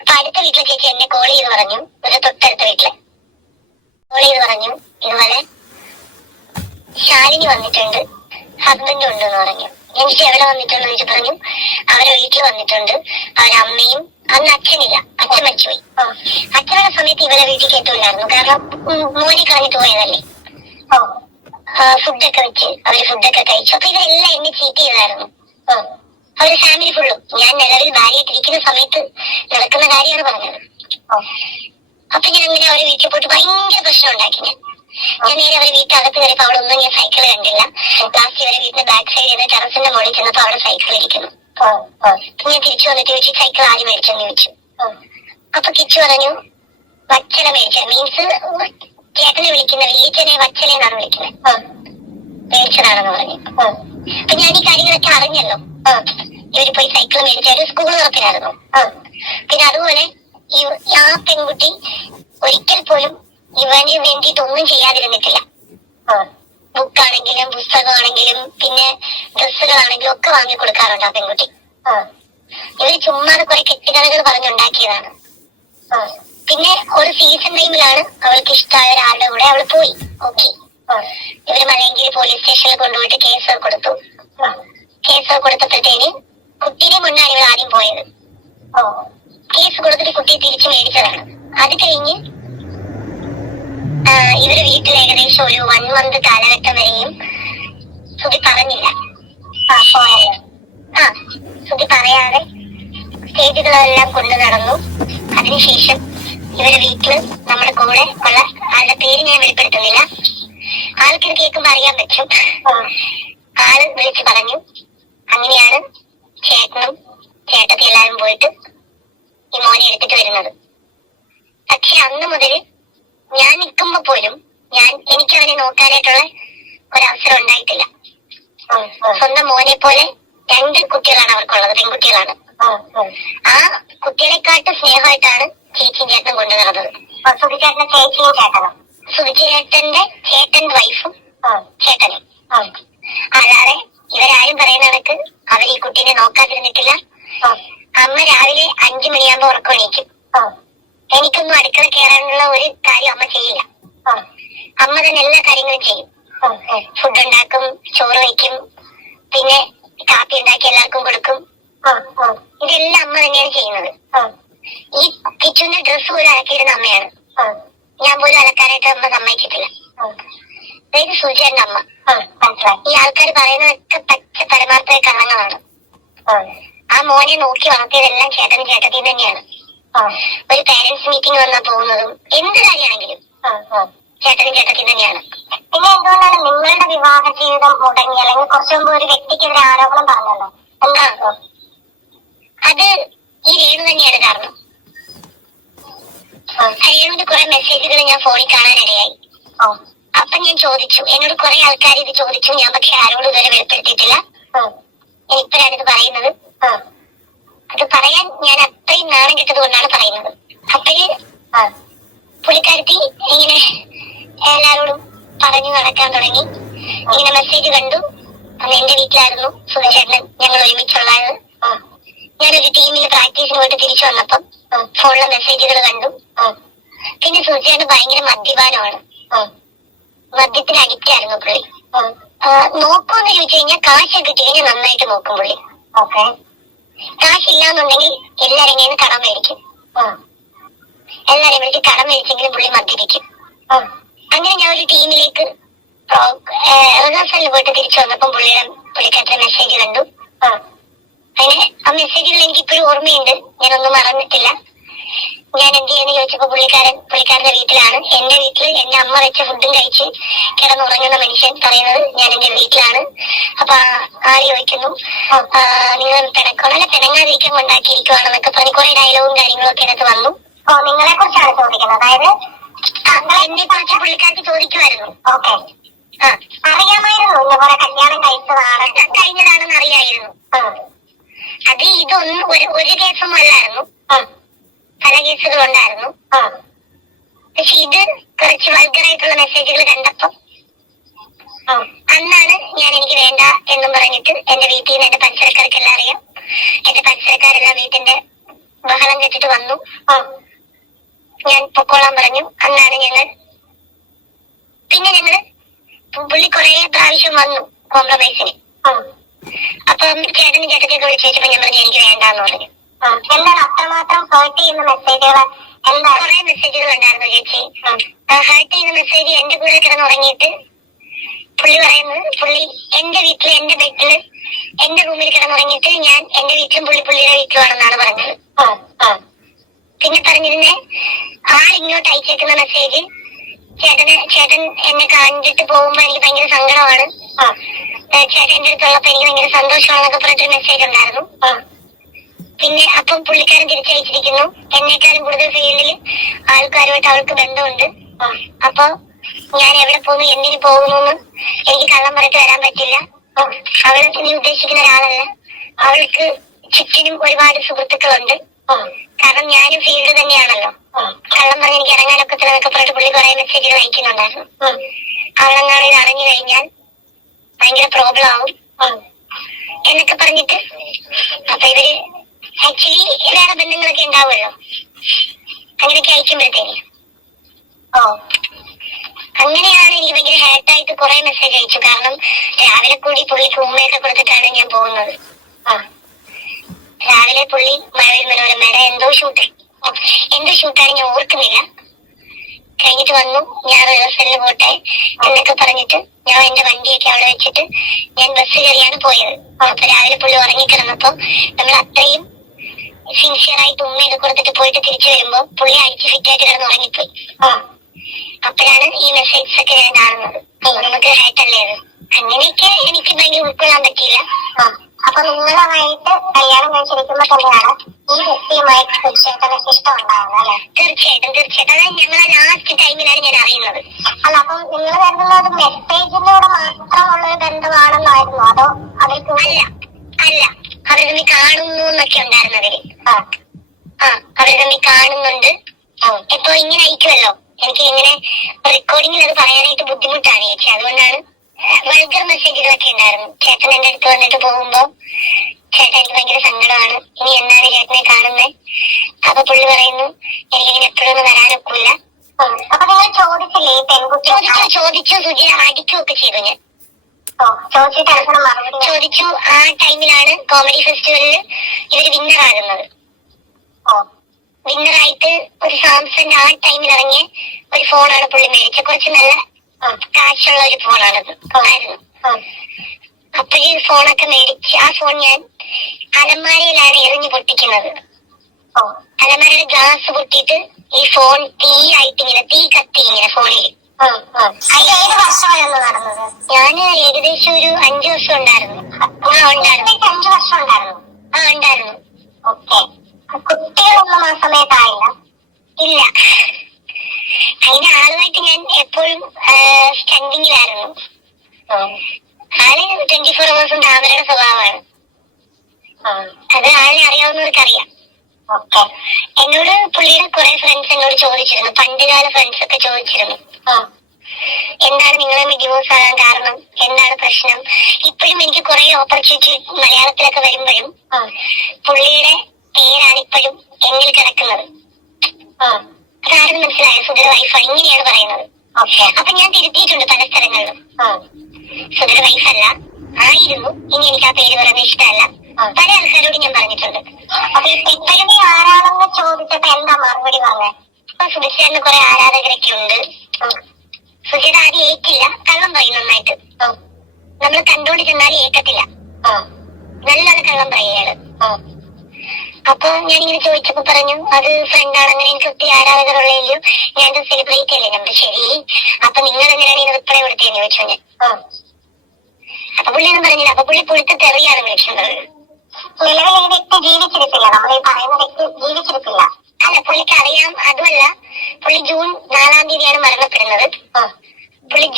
അപ്പൊ അടുത്ത വീട്ടിലെ ചേച്ചി എന്നെ കോൾ ചെയ്ത് പറഞ്ഞു, ഒരു തൊട്ടടുത്ത വീട്ടിലെ കോൾ ചെയ്ത് പറഞ്ഞു ഇതുപോലെ ശാലിനി വന്നിട്ടുണ്ട്, ഹസ്ബൻഡ് ഉണ്ടെന്ന് പറഞ്ഞു. എനിക്ക് എവിടെ വന്നിട്ടുണ്ടെന്ന് ചോദിച്ചു. പറഞ്ഞു അവരെ വീട്ടിൽ വന്നിട്ടുണ്ട്, അവരമ്മയും അന്ന് അച്ഛനില്ല, അച്ഛൻ മരിച്ചുപോയി. അച്ഛനുള്ള സമയത്ത് ഇവരെ വീട്ടിൽ കേട്ടില്ലായിരുന്നു, കാരണം മോനെ കളഞ്ഞിട്ട് പോയതല്ലേ. ഫുഡൊക്കെ വെച്ച് അവര് ഫുഡൊക്കെ കഴിച്ചു. അപ്പൊ ഇവരെല്ലാം എന്നെ ചീറ്റ് ചെയ്തായിരുന്നു, അവര് ഫാമിലി ഫുള്ളും. ഞാൻ നിലവിൽ ഭാര്യയായിട്ടിരിക്കുന്ന സമയത്ത് നടക്കുന്ന കാര്യമാണ് പറഞ്ഞത്. അപ്പൊ ഞാൻ അങ്ങനെ അവരെ വീട്ടിൽ പോയിട്ട് ഭയങ്കര പ്രശ്നം ഉണ്ടാക്കി. ഞാൻ നേരെ അവരെ വീട്ടിനകത്ത് കയറിയപ്പോ അവിടെ ഒന്നും ഞാൻ സൈക്കിൾ കണ്ടില്ല. ലാസ്റ്റ് ഇവരെ വീട്ടിന്റെ ബാക്ക് സൈഡിൽ ടെറസിന്റെ മുകളിൽ ചെന്നപ്പോ അവിടെ സൈക്കിൾ ഇരിക്കുന്നു. ഞാൻ തിരിച്ചു വന്നിട്ട് ചോദിച്ചു സൈക്കിൾ ആര് മേടിച്ചെന്ന് ചോദിച്ചു. അപ്പൊ കിച്ചു പറഞ്ഞു വച്ചല മേടിച്ചത്, മീൻസ് ചേട്ടനെ വിളിക്കുന്ന വലിയച്ഛനെ വച്ചല എന്നാണ് വിളിക്കുന്നത്, മേടിച്ചതാണെന്ന് പറഞ്ഞു. അപ്പൊ ഞാൻ ഈ കാര്യങ്ങളൊക്കെ അറിഞ്ഞല്ലോ. ഇവര് പോയി സൈക്കിൾ മേടിച്ചാല് സ്കൂൾ തുറപ്പിലായിരുന്നു. പിന്നെ അതുപോലെ ആ പെൺകുട്ടി ഒരിക്കൽ പോലും ഇവന് വേണ്ടിയിട്ടൊന്നും ചെയ്യാതിരുന്നിട്ടില്ല. ബുക്കാണെങ്കിലും പുസ്തകമാണെങ്കിലും പിന്നെ ഡ്രസ്സുകളാണെങ്കിലും ഒക്കെ വാങ്ങി കൊടുക്കാറുണ്ട് ആ പെൺകുട്ടി. ഇവര് ചുമ്മാതെ കുറെ കെട്ടിക്കഥകൾ പറഞ്ഞുണ്ടാക്കിയതാണ്. പിന്നെ ഒരു സീസൺ ടൈമിലാണ് അവൾക്ക് ഇഷ്ടമായ ഒരാളുടെ കൂടെ അവള് പോയി. ഓക്കെ, ഇവര് മലയങ്കിരി പോലീസ് സ്റ്റേഷനിൽ കൊണ്ടുപോയിട്ട് കേസ് കൊടുത്തു. കേസ് കൊടുത്തപ്പോഴത്തേന് കുട്ടീനെ കൊണ്ടാണ് ഇവർ ആദ്യം പോയത്. കേസ് കൊടുത്തിട്ട് കുട്ടിയെ തിരിച്ചു മേടിച്ചതാണ്. അത് കഴിഞ്ഞ് ഇവര് വീട്ടിൽ ഏകദേശം ഒരു 1 month കാലഘട്ടം വരെയും സുധി പറഞ്ഞില്ല. സുധി പറയാതെ സ്റ്റേജുകളെല്ലാം കൊണ്ടു നടന്നു. അതിനുശേഷം ഇവര് വീട്ടില് നമ്മുടെ കൂടെ ഉള്ള ആളുടെ പേര് ഞാൻ വെളിപ്പെടുത്തുന്നില്ല, ആൾക്കിത് കേൾക്കുമ്പോ അറിയാൻ പറ്റും. ആള് വിളിച്ചു പറഞ്ഞു അങ്ങനെയാണ് ചേട്ടനും ചേട്ടത്തി എല്ലാരും പോയിട്ട് ഈ മോനെ എടുത്തിട്ട് വരുന്നത്. പക്ഷെ അന്ന് മുതല് ഞാൻ നിൽക്കുമ്പോ പോലും എനിക്ക് അവനെ നോക്കാനായിട്ടുള്ള ഒരവസരം ഉണ്ടായിട്ടില്ല. സ്വന്തം മോനെ പോലെ 2 കുട്ടികളാണ് അവർക്കുള്ളത്, പെൺകുട്ടികളാണ്. ആ കുട്ടികളെക്കാട്ട് സ്നേഹമായിട്ടാണ് ചേച്ചിയും ചേട്ടനും കൊണ്ടു നടന്നത്. സുധിച്ചേട്ടന്റെ ചേച്ചിയും ചേട്ടനും, സുധിച്ചേട്ടന്റെ ചേട്ടന്റെ വൈഫും ചേട്ടനും. അല്ലാതെ ഇവരാരും പറയുന്ന കണക്ക് അവർ ഈ കുട്ടീനെ നോക്കാതിരുന്നിട്ടില്ല. അമ്മ രാവിലെ 5 മണിയാകുമ്പോ ഉറക്കം എണീക്കും. എനിക്കൊന്നും അടുക്കള കയറാനുള്ള ഒരു കാര്യം അമ്മ ചെയ്യില്ല. അമ്മ തന്നെ എല്ലാ കാര്യങ്ങളും ചെയ്യും. ഫുഡ് ഉണ്ടാക്കും, ചോറ് വയ്ക്കും, പിന്നെ കാപ്പി ഉണ്ടാക്കി എല്ലാവർക്കും കൊടുക്കും. ഇതെല്ലാം അമ്മ തന്നെയാണ് ചെയ്യുന്നത്. ഈ കിച്ചുവിന്റെ ഡ്രസ്സ് പോലും അലക്കിയിരുന്ന അമ്മയാണ്. ഞാൻ പോലും അലക്കാനായിട്ട് അമ്മ സമ്മതിച്ചിട്ടില്ല. അതായത് സുജന്റെ അമ്മ. ഈ ആൾക്കാർ പറയുന്നതൊക്കെ പച്ച പരമാർത്ഥ കള്ളങ്ങളാണ്. ആ മോനെ നോക്കി വളർത്തിയതെല്ലാം ചേട്ടനും ചേട്ടത്തിയും തന്നെയാണ്. ഒരു പാരന്റ്സ് മീറ്റിംഗ് വന്നാൽ പോകുന്നതും എന്ത് കാര്യമാണെങ്കിലും ചേട്ടനും ചേട്ടത്തിയും തന്നെയാണ്. പിന്നെ എന്തുകൊണ്ടാണ് നിങ്ങളുടെ വിവാഹ ജീവിതം മുടങ്ങി? അല്ലെങ്കിൽ കുറച്ചു മുമ്പ് ഒരു വ്യക്തിക്കെതിരെ ആരോപണം പറഞ്ഞല്ലോ, എന്താ അത്? ഈ രേണു തന്നെയാണ് കാരണം. രേണുവിന്റെ കുറെ മെസ്സേജുകൾ ഞാൻ ഫോണിൽ കാണാനിടയായി. അപ്പൊ ഞാൻ ചോദിച്ചു, എന്നോട് കുറെ ആൾക്കാർ ഇത് ചോദിച്ചു, ഞാൻ പക്ഷെ ആരോടും ഇതുവരെ വെളിപ്പെടുത്തിയിട്ടില്ല. എനിക്കിപ്പോഴാണ് ഇത് പറയുന്നത്. അത് പറയാൻ ഞാൻ അത്രയും നാണം കിട്ടത് കൊണ്ടാണ് പറയുന്നത്. അപ്പോഴ് പുള്ളിക്കാരത്തി ഇങ്ങനെ എല്ലാരോടും പറഞ്ഞു നടക്കാൻ തുടങ്ങി. ഇങ്ങനെ മെസ്സേജ് കണ്ടു. അന്ന് എന്റെ വീട്ടിലായിരുന്നു സുധേഷേട്ടൻ, ഞങ്ങൾ ഒരുമിച്ചുള്ളത്. ഞാനൊരു ടീമിൽ പ്രാക്ടീസിന് പോയിട്ട് തിരിച്ചു വന്നപ്പം ഫോണിലെ മെസ്സേജുകൾ കണ്ടു. പിന്നെ സുധേഷേട്ടൻ ഭയങ്കര മദ്യപാനമാണ്, മദ്യത്തിന് അഡിക്റ്റ് ആയിരുന്നു പുള്ളി. നോക്കുമെന്ന് ചോദിച്ചു കഴിഞ്ഞാൽ കാശ് കിട്ടി കഴിഞ്ഞാൽ നന്നായിട്ട് നോക്കും പുള്ളി. കാശില്ലാന്നുണ്ടെങ്കിൽ എല്ലാരും കയ്യിൽ കടം മേടിക്കും. എല്ലാരെയും വിളിച്ച് കടം മേടിച്ചെങ്കിലും പുള്ളി മദ്യപിക്കും. അങ്ങനെ ഞാൻ ഒരു ടീമിലേക്ക് റിഹേഴ്സലിൽ പോയിട്ട് തിരിച്ചു വന്നപ്പം പുള്ളിക്കാരുടെ മെസ്സേജ് കണ്ടു. അങ്ങനെ ആ മെസ്സേജുകൾ എനിക്ക് ഇപ്പോഴും ഓർമ്മയുണ്ട്, ഞാനൊന്നും മറന്നിട്ടില്ല. ഞാൻ എന്ത് ചെയ്യുന്ന ചോദിച്ചപ്പോ പുള്ളിക്കാരന്റെ വീട്ടിലാണ്. എന്റെ വീട്ടിൽ എന്റെ അമ്മ വെച്ച ഫുഡും കഴിച്ച് കിടന്നുറങ്ങുന്ന മനുഷ്യൻ പറയുന്നത് ഞാൻ എന്റെ വീട്ടിലാണ്. അപ്പൊ ആര് ചോദിക്കുന്നു നിങ്ങൾ പിണക്കോണല്ല പിണങ്ങാതിരിക്കാൻ കൊണ്ടാക്കിയിരിക്കുവാണെന്നൊക്കെ പറഞ്ഞ് കുറെ ഡയലോഗും കാര്യങ്ങളും ഒക്കെ ഇതിനകത്ത് വന്നു. നിങ്ങളെ കുറിച്ചാണ് ചോദിക്കുന്നത്, അതായത് എന്നെ കുറിച്ച് പുള്ളിക്കാർക്ക് ചോദിക്കുമായിരുന്നു. ഓക്കെ, അറിയാമായിരുന്നു ഇതുപോലെ കല്യാണം കഴിഞ്ഞതാണെന്ന് അറിയായിരുന്നു. അത് ഇതൊന്നും ഒരു കേസൊന്നും അല്ലായിരുന്നു, പല കേസുകളുണ്ടായിരുന്നു. പക്ഷെ ഇത് കുറച്ച് വൾഗറായിട്ടുള്ള മെസ്സേജുകൾ കണ്ടപ്പോ അന്നാണ് ഞാൻ എനിക്ക് വേണ്ട എന്നും പറഞ്ഞിട്ട് എന്റെ വീട്ടിൽ നിന്ന് എന്റെ പരിസരക്കാർക്കെല്ലാം അറിയാം. എന്റെ പരിസരക്കാരെല്ലാം വീട്ടിന്റെ ബഹളം കേട്ടിട്ട് വന്നു. ഞാൻ പൊക്കോളാൻ പറഞ്ഞു. അന്നാണ് ഞങ്ങള് പുള്ളി കുറെ പ്രാവശ്യം വന്നു കോംപ്രമൈസിന്. അപ്പം ചേട്ടനും ചേട്ടത്തിയൊക്കെ വിളിച്ചു വെച്ചപ്പോ ഞാൻ പറഞ്ഞു എനിക്ക് വേണ്ടാന്ന് പറഞ്ഞു. എന്താണ് അത്രമാത്രം ഹേർട്ട് ചെയ്യുന്ന മെസ്സേജുകൾ? എന്താ കുറെ മെസ്സേജുകൾ ഉണ്ടായിരുന്നു ചേച്ചി. ഹേർട്ട് ചെയ്യുന്ന മെസ്സേജ് എന്റെ കൂടെ കിടന്നുറങ്ങിയിട്ട് പുള്ളി പറയുന്നത്, പുള്ളി എന്റെ വീട്ടില് എന്റെ ബെഡില് എന്റെ റൂമിൽ കിടന്നുറങ്ങിയിട്ട് ഞാൻ എന്റെ വീട്ടിലും പുള്ളിയുടെ വീട്ടിലുമാണെന്നാണ് പറഞ്ഞത്. പിന്നെ പറഞ്ഞിരുന്നേ ഇങ്ങോട്ട് അയച്ചേക്കുന്ന മെസ്സേജ് ചേട്ടൻ എന്നെ കണ്ടിട്ട് പോകുമ്പോ എനിക്ക് ഭയങ്കര സങ്കടമാണ്, ചേട്ടൻ എന്റെ അടുത്തുള്ളപ്പോ എനിക്ക് ഭയങ്കര സന്തോഷമാണെന്നൊക്കെ പറഞ്ഞിട്ടൊരു മെസ്സേജ് ഉണ്ടായിരുന്നു. പിന്നെ അപ്പം പുള്ളിക്കാരൻ തിരിച്ചയച്ചിരിക്കുന്നു, എന്നെക്കാളും കൂടുതൽ ഫീൽഡിൽ ആൾക്കാരുമായിട്ട് അവൾക്ക് ബന്ധമുണ്ട്. അപ്പൊ ഞാൻ എവിടെ പോകുന്നു എന്തിനു പോകുന്നു എനിക്ക് കള്ളം പറഞ്ഞിട്ട് വരാൻ പറ്റില്ല. അവള് നീ ഉദ്ദേശിക്കുന്ന ഒരാളല്ല, അവൾക്ക് ചുറ്റിനും ഒരുപാട് സുഹൃത്തുക്കളുണ്ട്. കാരണം ഞാനും ഫീൽഡ് തന്നെയാണല്ലോ. കള്ളം പറഞ്ഞ് എനിക്ക് ഇറങ്ങാനൊക്കത്തില്ലെന്നൊക്കെ പറഞ്ഞിട്ട് പുള്ളി കുറെ മെസ്സേജുകൾ അയക്കുന്നുണ്ടായിരുന്നു. അവളെങ്ങാനും ഇത് അറിഞ്ഞു കഴിഞ്ഞാൽ ഭയങ്കര പ്രോബ്ലം ആവും എന്നൊക്കെ പറഞ്ഞിട്ട്. അപ്പൊ ഇവര് ആക്ച്വലി വേറെ ബന്ധങ്ങളൊക്കെ ഉണ്ടാവുമല്ലോ, അങ്ങനെയൊക്കെ അയക്കുമ്പോഴത്തേന് അങ്ങനെയാണ് എനിക്ക് ഭയങ്കര ഹാറ്റായിട്ട് കുറെ മെസ്സേജ് അയച്ചു. കാരണം രാവിലെ കൂടി പുള്ളിക്ക് ഉമ്മയൊക്കെ കൊടുത്തിട്ടാണ് ഞാൻ പോകുന്നത്. രാവിലെ പുള്ളി മഴവിൽ മനോരമയുടെ എന്തോ ഷൂട്ടാണ് ഞാൻ ഓർക്കുന്നില്ല. കഴിഞ്ഞിട്ട് വന്നു, ഞാൻ റിഹേഴ്സലിന് പോട്ടെ എന്നൊക്കെ പറഞ്ഞിട്ട് ഞാൻ എന്റെ വണ്ടിയൊക്കെ അവിടെ വെച്ചിട്ട് ഞാൻ ബസ് കയറിയാണ് പോയത്. അപ്പൊ രാവിലെ പുള്ളി ഉറങ്ങിക്കിടന്നപ്പോ നമ്മൾ അത്രയും സിൻസിയറായിട്ട് ഉമ്മയൊക്കെ കൊടുത്തിട്ട് പോയിട്ട് തിരിച്ചു വരുമ്പോ പുള്ളി അടിച്ച് ഫിറ്റായിട്ട് കിടന്ന് ഉറങ്ങിപ്പോയി. അപ്പോഴാണ് ഈ മെസ്സേജസ് ഒക്കെ ഞാൻ കാണുന്നത്. നമുക്ക് ഹാറ്റല്ലേ അത്. അങ്ങനെയൊക്കെ എനിക്ക് ഭയങ്കര ഉൾക്കൊള്ളാൻ പറ്റിയില്ല. അപ്പൊ നിങ്ങളുമായിട്ട് കല്യാണം കഴിച്ചിരിക്കുമ്പോ തന്നെയാണ് ഈ വ്യക്തിയുമായിട്ട് തീർച്ചയായിട്ടും ഇഷ്ടം ഉണ്ടാവുന്നത് അല്ലെ? തീർച്ചയായിട്ടും. അതായത് ഞങ്ങൾ ലാസ്റ്റ് ടൈമിലാണ് ഞാൻ അറിയുന്നത്. അല്ല, അപ്പം നിങ്ങൾ കരുതുന്നത് മെസ്സേജിലൂടെ മാത്രമുള്ള ഒരു ബന്ധമാണെന്നായിരുന്നു, അതോ അവർക്ക്? അല്ല, അവർ തമ്മിൽ കാണുന്നു എന്നൊക്കെ ഉണ്ടായിരുന്നു അവര്. അവർ തമ്മിൽ കാണുന്നുണ്ട്. ഇപ്പൊ ഇങ്ങനെ അയക്കുമല്ലോ, എനിക്ക് ഇങ്ങനെ റെക്കോർഡിങ്ങിൽ അത് പറയാനായിട്ട് ബുദ്ധിമുട്ടാണ് ചേച്ചി. അതുകൊണ്ടാണ് വൾഗർ മെസ്സേജുകളൊക്കെ ഉണ്ടായിരുന്നു. ചേട്ടൻ എന്റെ അടുത്ത് വന്നിട്ട് പോകുമ്പോ ചേട്ടൻ എനിക്ക് ഭയങ്കര സങ്കടമാണ്, ഇനി എന്നാണ് ചേട്ടനെ കാണുന്നത്. അപ്പൊ പുള്ളി പറയുന്നു എനിക്കിങ്ങനെ എപ്പോഴും ഒന്നും വരാനൊക്കില്ല. അപ്പൊ നിങ്ങൾ ചോദിച്ചില്ലേ പെൺകുട്ടി? ചോദിച്ചു സുജി, അടിക്കുകയൊക്കെ ചെയ്തു. ഞാൻ ചോദിച്ചു. ആ ടൈമിലാണ് കോമഡി ഫെസ്റ്റിവലിൽ ഇവര് വിന്നറാകുന്നത്. വിന്നറായിട്ട് ഒരു സാംസങ് ആ ടൈമിൽ ഇറങ്ങിയ ഒരു ഫോണാണ് പുള്ളി മേടിച്ചത്. കുറച്ച് നല്ല കാശുള്ള ഒരു ഫോണാണത് ആയിരുന്നു. അപ്പൊ ഈ ഫോണൊക്കെ മേടിച്ച് ആ ഫോൺ ഞാൻ അലമാരയിലാണ് എറിഞ്ഞു പൊട്ടിക്കുന്നത്. അലമാരയുടെ ഗ്ലാസ് പൊട്ടിയിട്ട് ഈ ഫോൺ തീ കത്തി ഇങ്ങനെ ഫോണിൽ. ഏത് വർഷമായിരുന്നു നടന്നത്? ഞാന് ഏകദേശം ഒരു 5 വർഷം ഉണ്ടായിരുന്നു. 5 വർഷം ഉണ്ടായിരുന്നു. ഉണ്ടായിരുന്നു. ഓക്കെ. കുട്ടികളൊന്നും ആ സമയത്തായില്ല? ഇല്ല. അതിന്റെ ആളുമായിട്ട് ഞാൻ എപ്പോഴും സ്റ്റണ്ടിങ്ങിലായിരുന്നു. ആള് 24 hours താമരയുടെ സ്വഭാവമാണ്. അത് ആളിനെ അറിയാവുന്നവർക്കറിയാം. എന്നോട് പുള്ളിയുടെ കുറെ ഫ്രണ്ട്സ് എന്നോട് ചോദിച്ചിരുന്നു, പണ്ടുകാല ഫ്രണ്ട്സ് ഒക്കെ ചോദിച്ചിരുന്നു, എന്താണ് നിങ്ങൾ ഡിവോഴ്സ് ആകാൻ കാരണം, എന്താണ് പ്രശ്നം. ഇപ്പോഴും എനിക്ക് കുറെ ഓപ്പർച്യൂണിറ്റി മലയാളത്തിലൊക്കെ വരുമ്പോഴും പുള്ളിയുടെ പേരാണ് ഇപ്പോഴും എന്നിൽ കിടക്കുന്നത്. അതാരും മനസ്സിലായോ? സുധീർ വൈഫാണ്, ഇങ്ങനെയാണ് പറയുന്നത്. അപ്പൊ ഞാൻ തിരുത്തിയിട്ടുണ്ട് പല സ്ഥലങ്ങളിലും. സുധീർ വൈഫല്ല, ആയിരുന്നു. ഇനി എനിക്ക് ആ പേര് പറയുന്നത് ഇഷ്ടമല്ല. പല ആൾക്കാരോട് ഞാൻ പറഞ്ഞിട്ടുണ്ട്. അപ്പൊ ഇപ്പോഴും ആരാണെന്ന് ചോദിച്ചപ്പോ എന്താ മറുപടി പറഞ്ഞത്? ഇപ്പൊ സുധിച്ചേട്ടന് കുറെ ആരാധകരൊക്കെ ഉണ്ട്. സുജിത ആദ്യം ഏറ്റില്ല, കള്ളം പറയും നന്നായിട്ട്. നമ്മൾ കണ്ടോണ്ട് ചെന്നാലും ഏക്കത്തില്ല, നല്ലത് കള്ളം പറയാണ്. അപ്പൊ ഞാനിങ്ങനെ ചോദിച്ചപ്പോ പറഞ്ഞു അത് ഫ്രണ്ടാണ്, അങ്ങനെ എനിക്ക് ഒത്തിരി ആരാധകരുള്ളൂ, ഞാൻ സെലിബ്രേറ്റ് അല്ലേ. നമ്മൾ ശരി, അപ്പൊ നിങ്ങൾ എങ്ങനെയാണ് ഈ റിപ്ലൈ കൊടുത്തേന്ന് ചോദിച്ചു ഞാൻ. അപ്പൊ പുള്ളിയൊന്നും പറഞ്ഞില്ല. അപ്പൊ പുള്ളി പുള്ളിക്ക് തെറിയാണ് വിളിക്കുന്നത്. നിലവിൽ ഈ വ്യക്തി ജീവിച്ചിരിപ്പില്ല, നമ്മൾ ഈ പറയുന്ന വ്യക്തി ജീവിച്ചിരിപ്പില്ല. അല്ല, പുള്ളിക്ക് അറിയാം. അതുമല്ല, പുള്ളി ജൂൺ 4 മരണപ്പെടുന്നത്. പുള്ളി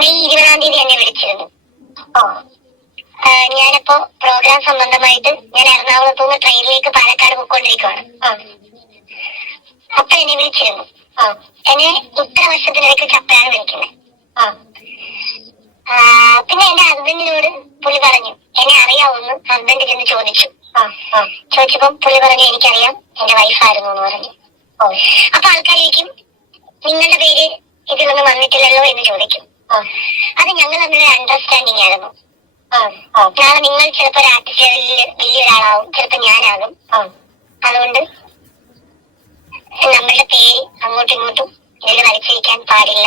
മെയ് 20 എന്നെ വിളിച്ചിരുന്നു. ഞാനപ്പോ പ്രോഗ്രാം സംബന്ധമായിട്ട് ഞാൻ എറണാകുളത്തുനിന്ന് ട്രെയിനിലേക്ക് പാലക്കാട് പോയിക്കൊണ്ടിരിക്കുകയാണ്. അപ്പൊ എന്നെ വിളിച്ചിരുന്നു. എന്നെ ഇത്ര വർഷത്തിലേക്ക് ചപ്പയാണ് വിളിക്കുന്നത്. പിന്നെ എന്റെ ഹസ്ബൻഡിനോട് പുള്ളി പറഞ്ഞു എന്നെ അറിയാവുന്നു. ഹസ്ബൻഡ് ചെന്ന് ചോദിച്ചു. ചോദിച്ചപ്പം പുള്ളി പറഞ്ഞു എനിക്കറിയാം, എന്റെ വൈഫായിരുന്നു എന്ന് പറഞ്ഞു. അപ്പൊ ആൾക്കാരിലേക്കും നിങ്ങളുടെ പേര് ഇതിലൊന്നും വന്നിട്ടില്ലല്ലോ എന്ന് ചോദിക്കും. അത് ഞങ്ങൾ തമ്മിലുള്ള അണ്ടർസ്റ്റാൻഡിങ് ആയിരുന്നു. നാളെ നിങ്ങൾ ചിലപ്പോ ഒരു ആർട്ടിസ്റ്റ് ലെവലിൽ വലിയൊരാളാവും, ചിലപ്പോ ഞാനാകും. അതുകൊണ്ട് നമ്മളുടെ പേര് അങ്ങോട്ടും ഇങ്ങോട്ടും ഇതിൽ വലിച്ചിരിക്കാൻ പാടില്ല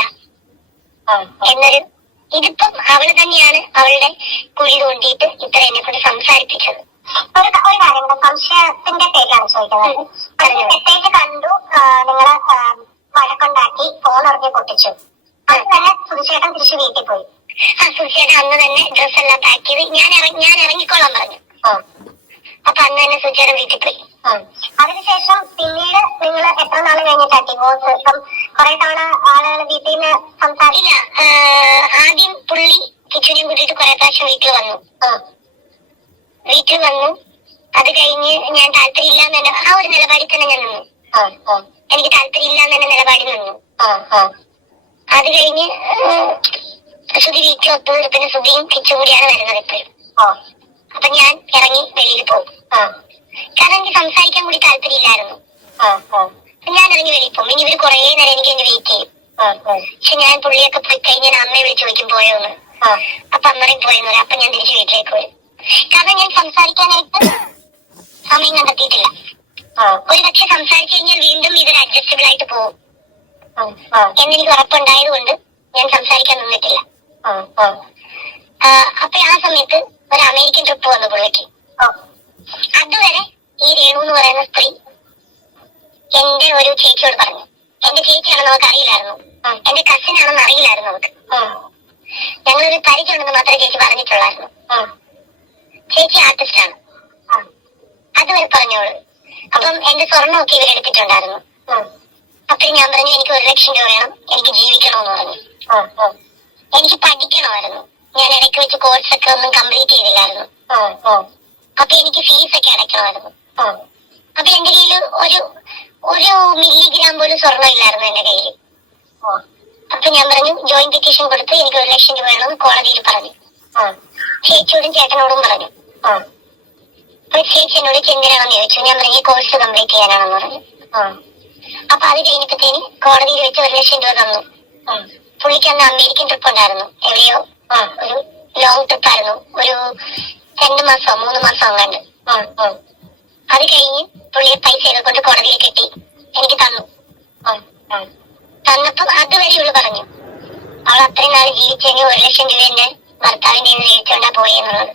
എന്നൊരു, ഇതിപ്പം അവള് തന്നെയാണ് അവളുടെ കുഴി തോണ്ടിയിട്ട് ഇത്ര എന്നെ കൊണ്ട് സംസാരിപ്പിച്ചത്. ഒരു കാര്യം സംശയത്തിന്റെ പേരിലാണ് ചോദിക്കുന്നത്. മെസ്സേജ് കണ്ടു, നിങ്ങള് വഴക്കുണ്ടാക്കി, ഫോൺ എറിഞ്ഞ് പൊട്ടിച്ചു. അത് തന്നെ സുധിച്ചേട്ടൻ തിരിച്ചു വീട്ടിൽ പോയി. സുധിച്ചേട്ടൻ അന്ന് തന്നെ ഡ്രസ് എല്ലാം പാക്ക് ചെയ്ത് ഞാൻ ഇറങ്ങിക്കോളാൻ പറഞ്ഞു. അപ്പൊ അന്ന് തന്നെ സുധിച്ചേട്ടൻ വീട്ടിൽ പോയി. അതിനുശേഷം പിന്നീട് നിങ്ങൾ എത്ര നാൾ കഴിഞ്ഞിട്ടാ ഡിവോഴ്സ്? ഇപ്പം കുറെ തവണ ആളുകൾ വീട്ടിൽ നിന്ന് സംസാരില്ല. ആദ്യം പുള്ളി കിച്ചുവിനെയും കൂട്ടിയിട്ട് കുറെ പ്രാവശ്യം വീട്ടിൽ വന്നു. അത് കഴിഞ്ഞ് ഞാൻ താല്പര്യമില്ല എന്നെ ആ ഒരു നിലപാടിൽ തന്നെ ഞാൻ നിന്നു. എനിക്ക് താല്പര്യമില്ല എന്നെ നിലപാടിൽ നിന്നു. അത് കഴിഞ്ഞ് സുധി വീട്ടിൽ ഒത്തുതീർപ്പിന് സുധിയും കിച്ചും കൂടിയാണ് വരുന്നത് എപ്പോഴും. അപ്പൊ ഞാൻ ഇറങ്ങി വെളിയിൽ പോകും. കാരണം എനിക്ക് സംസാരിക്കാൻ കൂടി താല്പര്യമില്ലായിരുന്നു. ഞാൻ ഇറങ്ങി വെളിയിൽ പോകും. ഇനി ഇവര് കുറെ നേരം എനിക്ക് എന്നെ വെയിറ്റ് ചെയ്യും. പക്ഷെ ഞാൻ പുള്ളിയൊക്കെ പോയി കഴിഞ്ഞാൽ അമ്മയെ വിളിച്ച് ചോദിക്കും പോയോന്ന്. അപ്പൊ അമ്മയും പോയെന്ന് പറയും. അപ്പൊ ഞാൻ തിരിച്ച് വീട്ടിലേക്ക് വരും. കാരണം ഞാൻ സംസാരിക്കാനായിട്ട് സമയം കണ്ടെത്തിയിട്ടില്ല. ഒരു പക്ഷെ സംസാരിച്ചു കഴിഞ്ഞാൽ വീണ്ടും ഇതൊരു അഡ്ജസ്റ്റബിൾ ആയിട്ട് പോകും എന്നെനിക്ക് ഉറപ്പുണ്ടായത് കൊണ്ട് ഞാൻ സംസാരിക്കാൻ നിന്നിട്ടില്ല. അപ്പൊ ആ സമയത്ത് ഒരു അമേരിക്കൻ ട്രിപ്പ് വന്നു പുള്ളിക്ക്. അതുവരെ ഈ രേണു എന്ന് പറയുന്ന സ്ത്രീ എന്റെ ഒരു ചേച്ചിയോട് പറഞ്ഞു. എന്റെ ചേച്ചിയാണെന്ന് നമുക്ക് അറിയില്ലായിരുന്നു, എന്റെ കസിൻ ആണെന്ന് അറിയില്ലായിരുന്നു നമുക്ക്. ഞങ്ങളൊരു പരിചയമുണ്ടെന്ന് മാത്രമേ ചേച്ചി പറഞ്ഞിട്ടുള്ളായിരുന്നു. ചേച്ചി ആർട്ടിസ്റ്റ് ആണ്, അതുവരെ പറഞ്ഞോളൂ. അപ്പം എന്റെ സ്വർണ്ണമൊക്കെ ഇവരെടുത്തിട്ടുണ്ടായിരുന്നു. അപ്പൊ ഞാൻ പറഞ്ഞു എനിക്ക് 1 ലക്ഷം രൂപ വേണം, എനിക്ക് ജീവിക്കണമെന്ന് പറഞ്ഞു. എനിക്ക് പഠിക്കണമായിരുന്നു. ഞാൻ ഇടയ്ക്ക് വെച്ച് കോഴ്സൊക്കെ ഒന്നും കംപ്ലീറ്റ് ചെയ്തില്ലായിരുന്നു. അപ്പൊ എനിക്ക് ഫീസൊക്കെ അടയ്ക്കണമായിരുന്നു. അപ്പൊ എന്റെ കയ്യിൽ ഒരു മില്ലിഗ്രാം പോലും സ്വർണ്ണം ഇല്ലായിരുന്നു എന്റെ കയ്യിൽ. അപ്പൊ ഞാൻ പറഞ്ഞു ജോയിന്റ് പെറ്റീഷൻ കൊടുത്ത് എനിക്ക് 1 ലക്ഷം രൂപ വേണമെന്ന് കോടതിയിൽ പറഞ്ഞു. ചേച്ചിയോടും ചേട്ടനോടും പറഞ്ഞു. അപ്പൊ ചേച്ചി എന്നോട് എന്തിനാണെന്ന് ചോദിച്ചു. ഞാൻ പറഞ്ഞു കോഴ്സ് കംപ്ലീറ്റ് ചെയ്യാനാണെന്ന് പറഞ്ഞു. അപ്പൊ അത് കഴിഞ്ഞപ്പോഴത്തേന് കോടതിയിൽ വെച്ച് 1 ലക്ഷം രൂപ തന്നു. പുള്ളിക്ക് അന്ന് അമേരിക്കൻ ട്രിപ്പ് ഉണ്ടായിരുന്നു. എവിടെയോ ഒരു ലോങ് ട്രിപ്പ് ആയിരുന്നു. ഒരു 2 മാസമോ 3 മാസമോ അങ്ങാണ്ട്. അത് കഴിഞ്ഞ് പുള്ളിയെ പൈസ കൊണ്ട് കോടതിയിൽ കെട്ടി എനിക്ക് തന്നു. തന്നപ്പോ അതുവരെ ഇവള് പറഞ്ഞു അവൾ അത്രയും നാൾ ജീവിച്ചെങ്കിൽ 1 ലക്ഷം രൂപ എന്നെ ഭർത്താവിന്റെ ജീവിച്ചോണ്ടാ പോയെന്നുള്ളത്.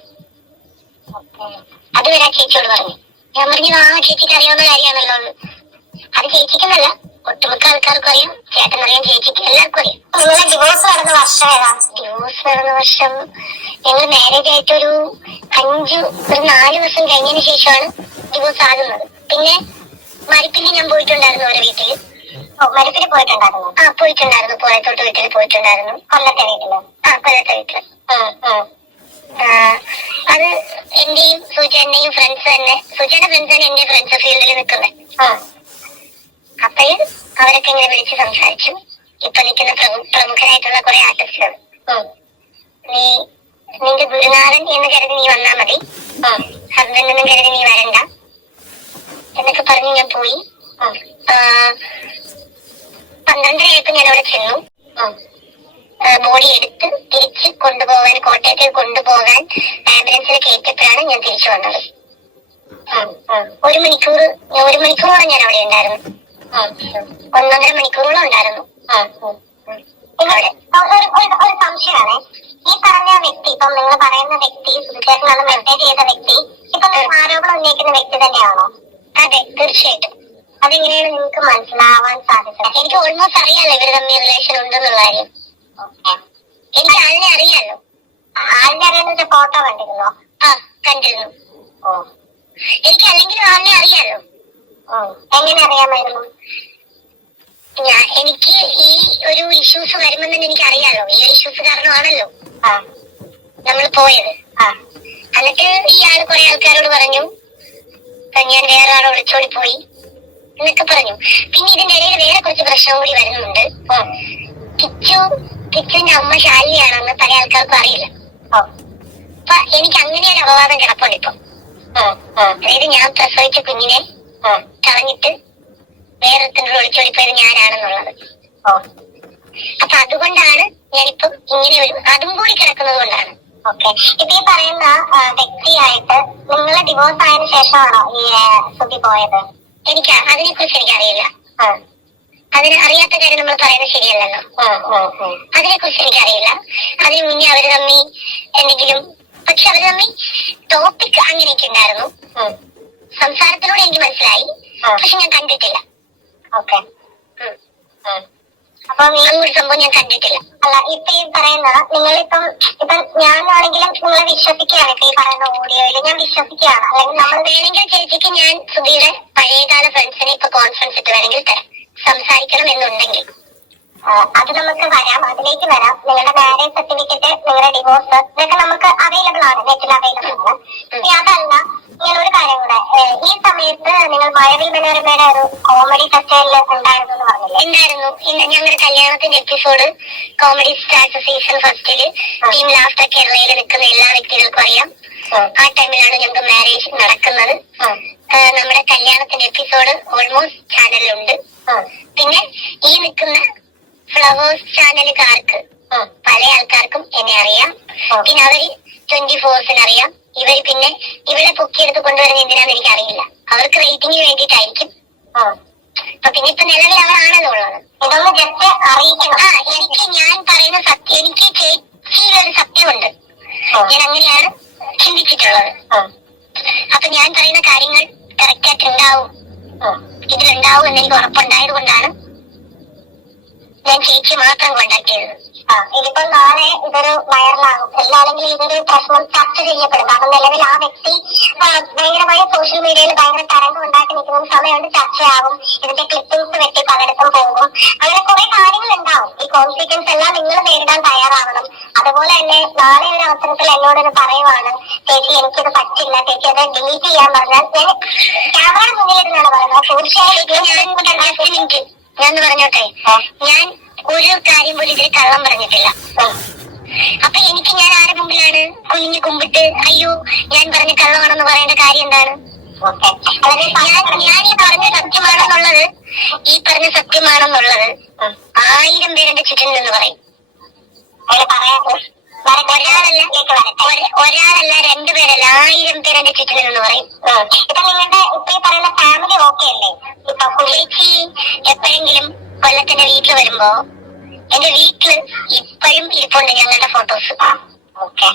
അതുവരെ ആ ചേച്ചിയോട് പറഞ്ഞു. ഞാൻ പറഞ്ഞു ആ ചേച്ചിക്ക് അറിയാവുന്ന കാര്യമാണല്ലോ. അത് ചേച്ചിക്കെന്നല്ല, ഒട്ടുമിക്ക ആൾക്കാർക്കും അറിയാം, ചേട്ടനറിയാം, ചേച്ചിക്ക് എല്ലാവർക്കും അറിയാം. നിങ്ങളുടെ ഡിവോഴ്സ് നടന്ന വർഷം ഏതാ? ഡിവോഴ്സ് നടന്ന വർഷം ഞങ്ങൾ മാരേജ് ആയിട്ട് ഒരു 4 ദിവസം കഴിഞ്ഞതിന് ശേഷമാണ് ഡിവോഴ്സ് ആകുന്നത്. പിന്നെ മരിപ്പിന് ഞാൻ പോയിട്ടുണ്ടായിരുന്നു അവരുടെ വീട്ടില്. മരിപ്പിന് പോയിട്ടുണ്ടായിരുന്നു? പോയിട്ടുണ്ടായിരുന്നു. പോയത്തോട്ട് വീട്ടിൽ പോയിട്ടുണ്ടായിരുന്നു. കൊല്ലത്തെ വീട്ടില്? കൊല്ലത്തെ വീട്ടില്. അത് എന്റെയും സുജന്റെയും ഫ്രണ്ട്സ് തന്നെ. സുജയുടെ ഫ്രണ്ട്സ് തന്നെ എന്റെ ഫ്രണ്ട്സ് ഫീൽഡിൽ നിൽക്കുന്നത്. അപ്പോഴും അവരൊക്കെ ഇങ്ങനെ വിളിച്ച് സംസാരിച്ചു. ഇപ്പൊ നിൽക്കുന്ന പ്രമുഖരായിട്ടുള്ള കുറെ ആർട്ടിസ്റ്റുകൾ, നിന്റെ ഗുരുനാഥൻ എന്ന് കരുതി നീ വന്നാ മതി, ഹസ്ബൻഡ് എന്നും കരുതി നീ വരണ്ട എന്നൊക്കെ പറഞ്ഞ് ഞാൻ പോയി. 12:30 ഞാൻ അവിടെ ചെന്നു. ബോഡി എടുത്ത് തിരിച്ച് കൊണ്ടുപോകാൻ, കോട്ടയത്തിൽ കൊണ്ടുപോകാൻ ആംബുലൻസിൽ കയറ്റിയപ്പോഴാണ് ഞാൻ തിരിച്ചു വന്നത്. 1 മണിക്കൂറോളം ഞാൻ അവിടെ ഉണ്ടായിരുന്നു. 1.5 മണിക്കൂറോളം ഉണ്ടായിരുന്നു. ഒരു സംശയമാണ്. ഈ പറഞ്ഞ വ്യക്തി, ഇപ്പം നിങ്ങൾ പറയുന്ന വ്യക്തി, സുധിച്ചേട്ടനാണ് മെസ്സേജ് ചെയ്ത വ്യക്തി, ഇപ്പൊ ആരോപണം ഉന്നയിക്കുന്ന വ്യക്തി തന്നെയാണോ? അതെ, തീർച്ചയായിട്ടും. അതെങ്ങനെയാണ് നിങ്ങൾക്ക് മനസ്സിലാവാൻ സാധിച്ചത്? എനിക്ക് ഓൾമോസ്റ്റ് അറിയാലോ ഇവര് തമ്മിൽ റിലേഷൻ ഉണ്ടെന്നുള്ള കാര്യം. എനിക്ക് ആളിനെ അറിയാലോ. ആളിനെ അറിയാന്ന് ഫോട്ടോ കണ്ടിരുന്നോ? കണ്ടിരുന്നു. എനിക്ക് അല്ലെങ്കിലും ആളിനെ അറിയാലോ. എങ്ങനെ അറിയാമായിരുന്നു? എനിക്ക് ഈ ഒരു ഇഷ്യൂസ് വരുമെന്ന് എനിക്ക് അറിയാലോ. ഈ ഒരു ഇഷ്യൂസ് കാരണമാണല്ലോ നമ്മൾ പോയത്. എന്നിട്ട് ഈ ആള് കുറെ ആൾക്കാരോട് പറഞ്ഞു ഞാൻ വേറെ ആളെ ഒളിച്ചോടി പോയി, എന്നൊക്കെ പറഞ്ഞു. പിന്നെ ഇതിന്റെ ഇടയിൽ വേറെ കുറച്ച് പ്രശ്നവും കൂടി വരുന്നുണ്ട്. കിച്ചുവിന്റെ അമ്മ ശാലിനിയാണെന്ന് പല ആൾക്കാർക്കും അറിയില്ല. അപ്പൊ എനിക്ക് അങ്ങനെ ഒരു അപവാദം കിടപ്പുണ്ട് ഇപ്പൊ. അതായത് ഞാൻ പ്രസവിച്ച കുഞ്ഞിനെ കളഞ്ഞിട്ട് വേറൊരുത്തനോട് ഒളിച്ചോടിപ്പോയത് ഞാനാണെന്നുള്ളത്. അപ്പൊ അതുകൊണ്ടാണ് ഞാനിപ്പം ഇങ്ങനെ ഒരു അതും കൂടി കിടക്കുന്നത് കൊണ്ടാണ്. ഓക്കെ, ഇപ്പൊ ഈ പറയുന്ന വ്യക്തിയായിട്ട് നിങ്ങളെ ഡിവോഴ്സ് ആയതിനു ശേഷമാണോ ഈ സുധി പോയത്? എനിക്ക് അതിനെ കുറിച്ച് എനിക്കറിയില്ല. അതിന് അറിയാത്ത കാര്യം നമ്മൾ പറയുന്നത് ശരിയല്ലല്ലോ. അതിനെ കുറിച്ച് എനിക്കറിയില്ല. അതിന് മുന്നേ അവര് തമ്മി എന്തെങ്കിലും, പക്ഷെ അവര് തമ്മി ടോപ്പിക് അങ്ങനെയൊക്കെ ഉണ്ടായിരുന്നു. സംസാരത്തിലൂടെ എനിക്ക് മനസ്സിലായി, പക്ഷെ ഞാൻ കണ്ടിട്ടില്ല. ഓക്കെ, അപ്പൊ അങ്ങനൊരു സംഭവം ഞാൻ കണ്ടിട്ടില്ല. അല്ല, ഇപ്പൊ ഈ പറയുന്ന നിങ്ങളിപ്പം ഞാനാണെങ്കിലും നിങ്ങളെ വിശ്വസിക്കുകയാണ്. ഇപ്പൊ ഈ പറയുന്ന ഓഡിയോയില് ഞാൻ വിശ്വസിക്കുകയാണ്. അല്ലെങ്കിൽ നമ്മൾ വേണമെങ്കിൽ ചേച്ചിക്ക് ഞാൻ സുധിയുടെ പഴയകാല ഫ്രണ്ട്സിനെ ഇപ്പൊ കോൺഫറൻസ് ഇട്ട് വേണമെങ്കിൽ തരാം, സംസാരിക്കണം എന്നുണ്ടെങ്കിൽ. അത് നമുക്ക് വരാം, അതിലേക്ക് വരാം. നിങ്ങളുടെ മാരേജ് സർട്ടിഫിക്കറ്റ്, നിങ്ങളുടെ ഡിവോഴ്സ്, ഇതൊക്കെ നമുക്ക് അവൈലബിൾ ആണ്, നെറ്റിൽ അവൈലബിൾ ആണ്. അതല്ല, ഞാൻ ഒരു കാര്യം കൂടെ, ഈ സമയത്ത് നിങ്ങൾ മഴവിൽ മനോരമയുടെ ഒരു കോമഡി ഫെസ്റ്റിവലിൽ ഉണ്ടായിരുന്നു എന്ന് പറഞ്ഞില്ലേ? ഉണ്ടായിരുന്നു. ഞങ്ങളുടെ കല്യാണത്തിന്റെ എപ്പിസോഡ് കോമഡി സ്റ്റാർസ് സീസൺ ഫസ്റ്റില് ടീം ലാഫ്റ്റർ കേരളയിൽ നിൽക്കുന്ന എല്ലാ വ്യക്തികൾക്കും അറിയാം. ആ ടൈമിലാണ് ഞങ്ങൾക്ക് മാരേജ് നടക്കുന്നത്. നമ്മുടെ കല്യാണത്തിന്റെ എപ്പിസോഡ് ഓൾമോസ്റ്റ് ചാനലിലുണ്ട്. പിന്നെ ഈ നിൽക്കുന്ന ഫ്ലവേഴ്സ് ചാനലുകാർക്ക് പല ആൾക്കാർക്കും എന്നെ അറിയാം. പിന്നെ അവര് 24 അറിയാം. ഇവര് പിന്നെ ഇവിടെ പൊക്കിയെടുത്ത് കൊണ്ടുവരുന്ന എന്തിനാന്ന് എനിക്കറിയില്ല. അവർക്ക് റേറ്റിംഗിന് വേണ്ടിയിട്ടായിരിക്കും. അപ്പൊ പിന്നെ ഇപ്പൊ നിലവിൽ അവരാണല്ലോ ഉള്ളത്. ഇതൊന്ന് ജസ്റ്റ് അറിയിക്കണം. എനിക്ക് ഞാൻ പറയുന്ന സത്യം, എനിക്ക് ചേച്ചിയിലൊരു സത്യമുണ്ട്. ഞാൻ അങ്ങനെയാണ് ചിന്തിച്ചിട്ടുള്ളത്. അപ്പൊ ഞാൻ പറയുന്ന കാര്യങ്ങൾ കറക്റ്റ് ആയിട്ട് ഉണ്ടാവും, ഇതിലുണ്ടാവും എന്ന് എനിക്ക് ഉറപ്പുണ്ടായത് കൊണ്ടാണ് ഞാൻ ചേച്ചി മാത്രം കോണ്ടാക്ട് ചെയ്തത്. ഇതിപ്പോ നാളെ ഇതൊരു വൈറലാകും, എല്ലാണെങ്കിലും ഇതൊരു പ്രശ്നം ചർച്ച ചെയ്യപ്പെടും. കാരണം നിലവിൽ ആ വ്യക്തി ഭയങ്കരമായ സോഷ്യൽ മീഡിയയിൽ ഭയങ്കര തരംഗം ഉണ്ടാക്കി നിൽക്കുന്ന സമയമുണ്ട്, ചർച്ചയാകും. ഇതിന്റെ ക്ലിപ്പിംഗ്സ് വെട്ടി പലയിടത്തും പോകും. അങ്ങനെ കുറെ കാര്യങ്ങൾ ഉണ്ടാവും. ഈ കോൺസിക്വൻസ് എല്ലാം നിങ്ങൾ നേരിടാൻ തയ്യാറാവണം. അതുപോലെ തന്നെ നാളെ ഒരു അവസരത്തിൽ എന്നോടൊരു പറയുവാണ്, ചേച്ചി എനിക്കിത് പറ്റില്ല, ചേച്ചി അത് ഡിലീറ്റ് ചെയ്യാൻ പറഞ്ഞാൽ ഞാൻ ക്യാമറയുടെ മുന്നിലിരുന്നാണ് പറയുന്നത്. തീർച്ചയായും ഞാൻ പറഞ്ഞോട്ടെ, ഞാൻ ഒരു കാര്യം പോലും ഇതിൽ കള്ളം പറഞ്ഞിട്ടില്ല. അപ്പൊ എനിക്ക് ഞാൻ ആരുടെ മുമ്പിലാണ് കുഞ്ഞു കുമ്പിട്ട് അയ്യോ ഞാൻ പറഞ്ഞ കള്ളമാണെന്ന് പറയേണ്ട കാര്യം എന്താണ്? ഞാൻ ഈ പറഞ്ഞ സത്യമാണെന്നുള്ളത് 1000 പേരുടെ ചുറ്റിൽ നിന്ന് പറയും. ഒരാളല്ല 2 പേരല്ല, 1000 പേരെന്റെ ചുറ്റിൽ നിന്ന് പറയും. ഇപ്പൊ നിങ്ങളുടെ ഇപ്പൊ ഈ പറയുന്ന ഫാമിലി ഓക്കെ അല്ലേ? ഇപ്പൊ ചേച്ചി എപ്പോഴെങ്കിലും കൊല്ലത്തിന്റെ വീട്ടിൽ വരുമ്പോ എന്റെ വീട്ടില് ഇപ്പോഴും ഇരിപ്പുണ്ട് ഞങ്ങളുടെ ഫോട്ടോസ്. ഓക്കെ,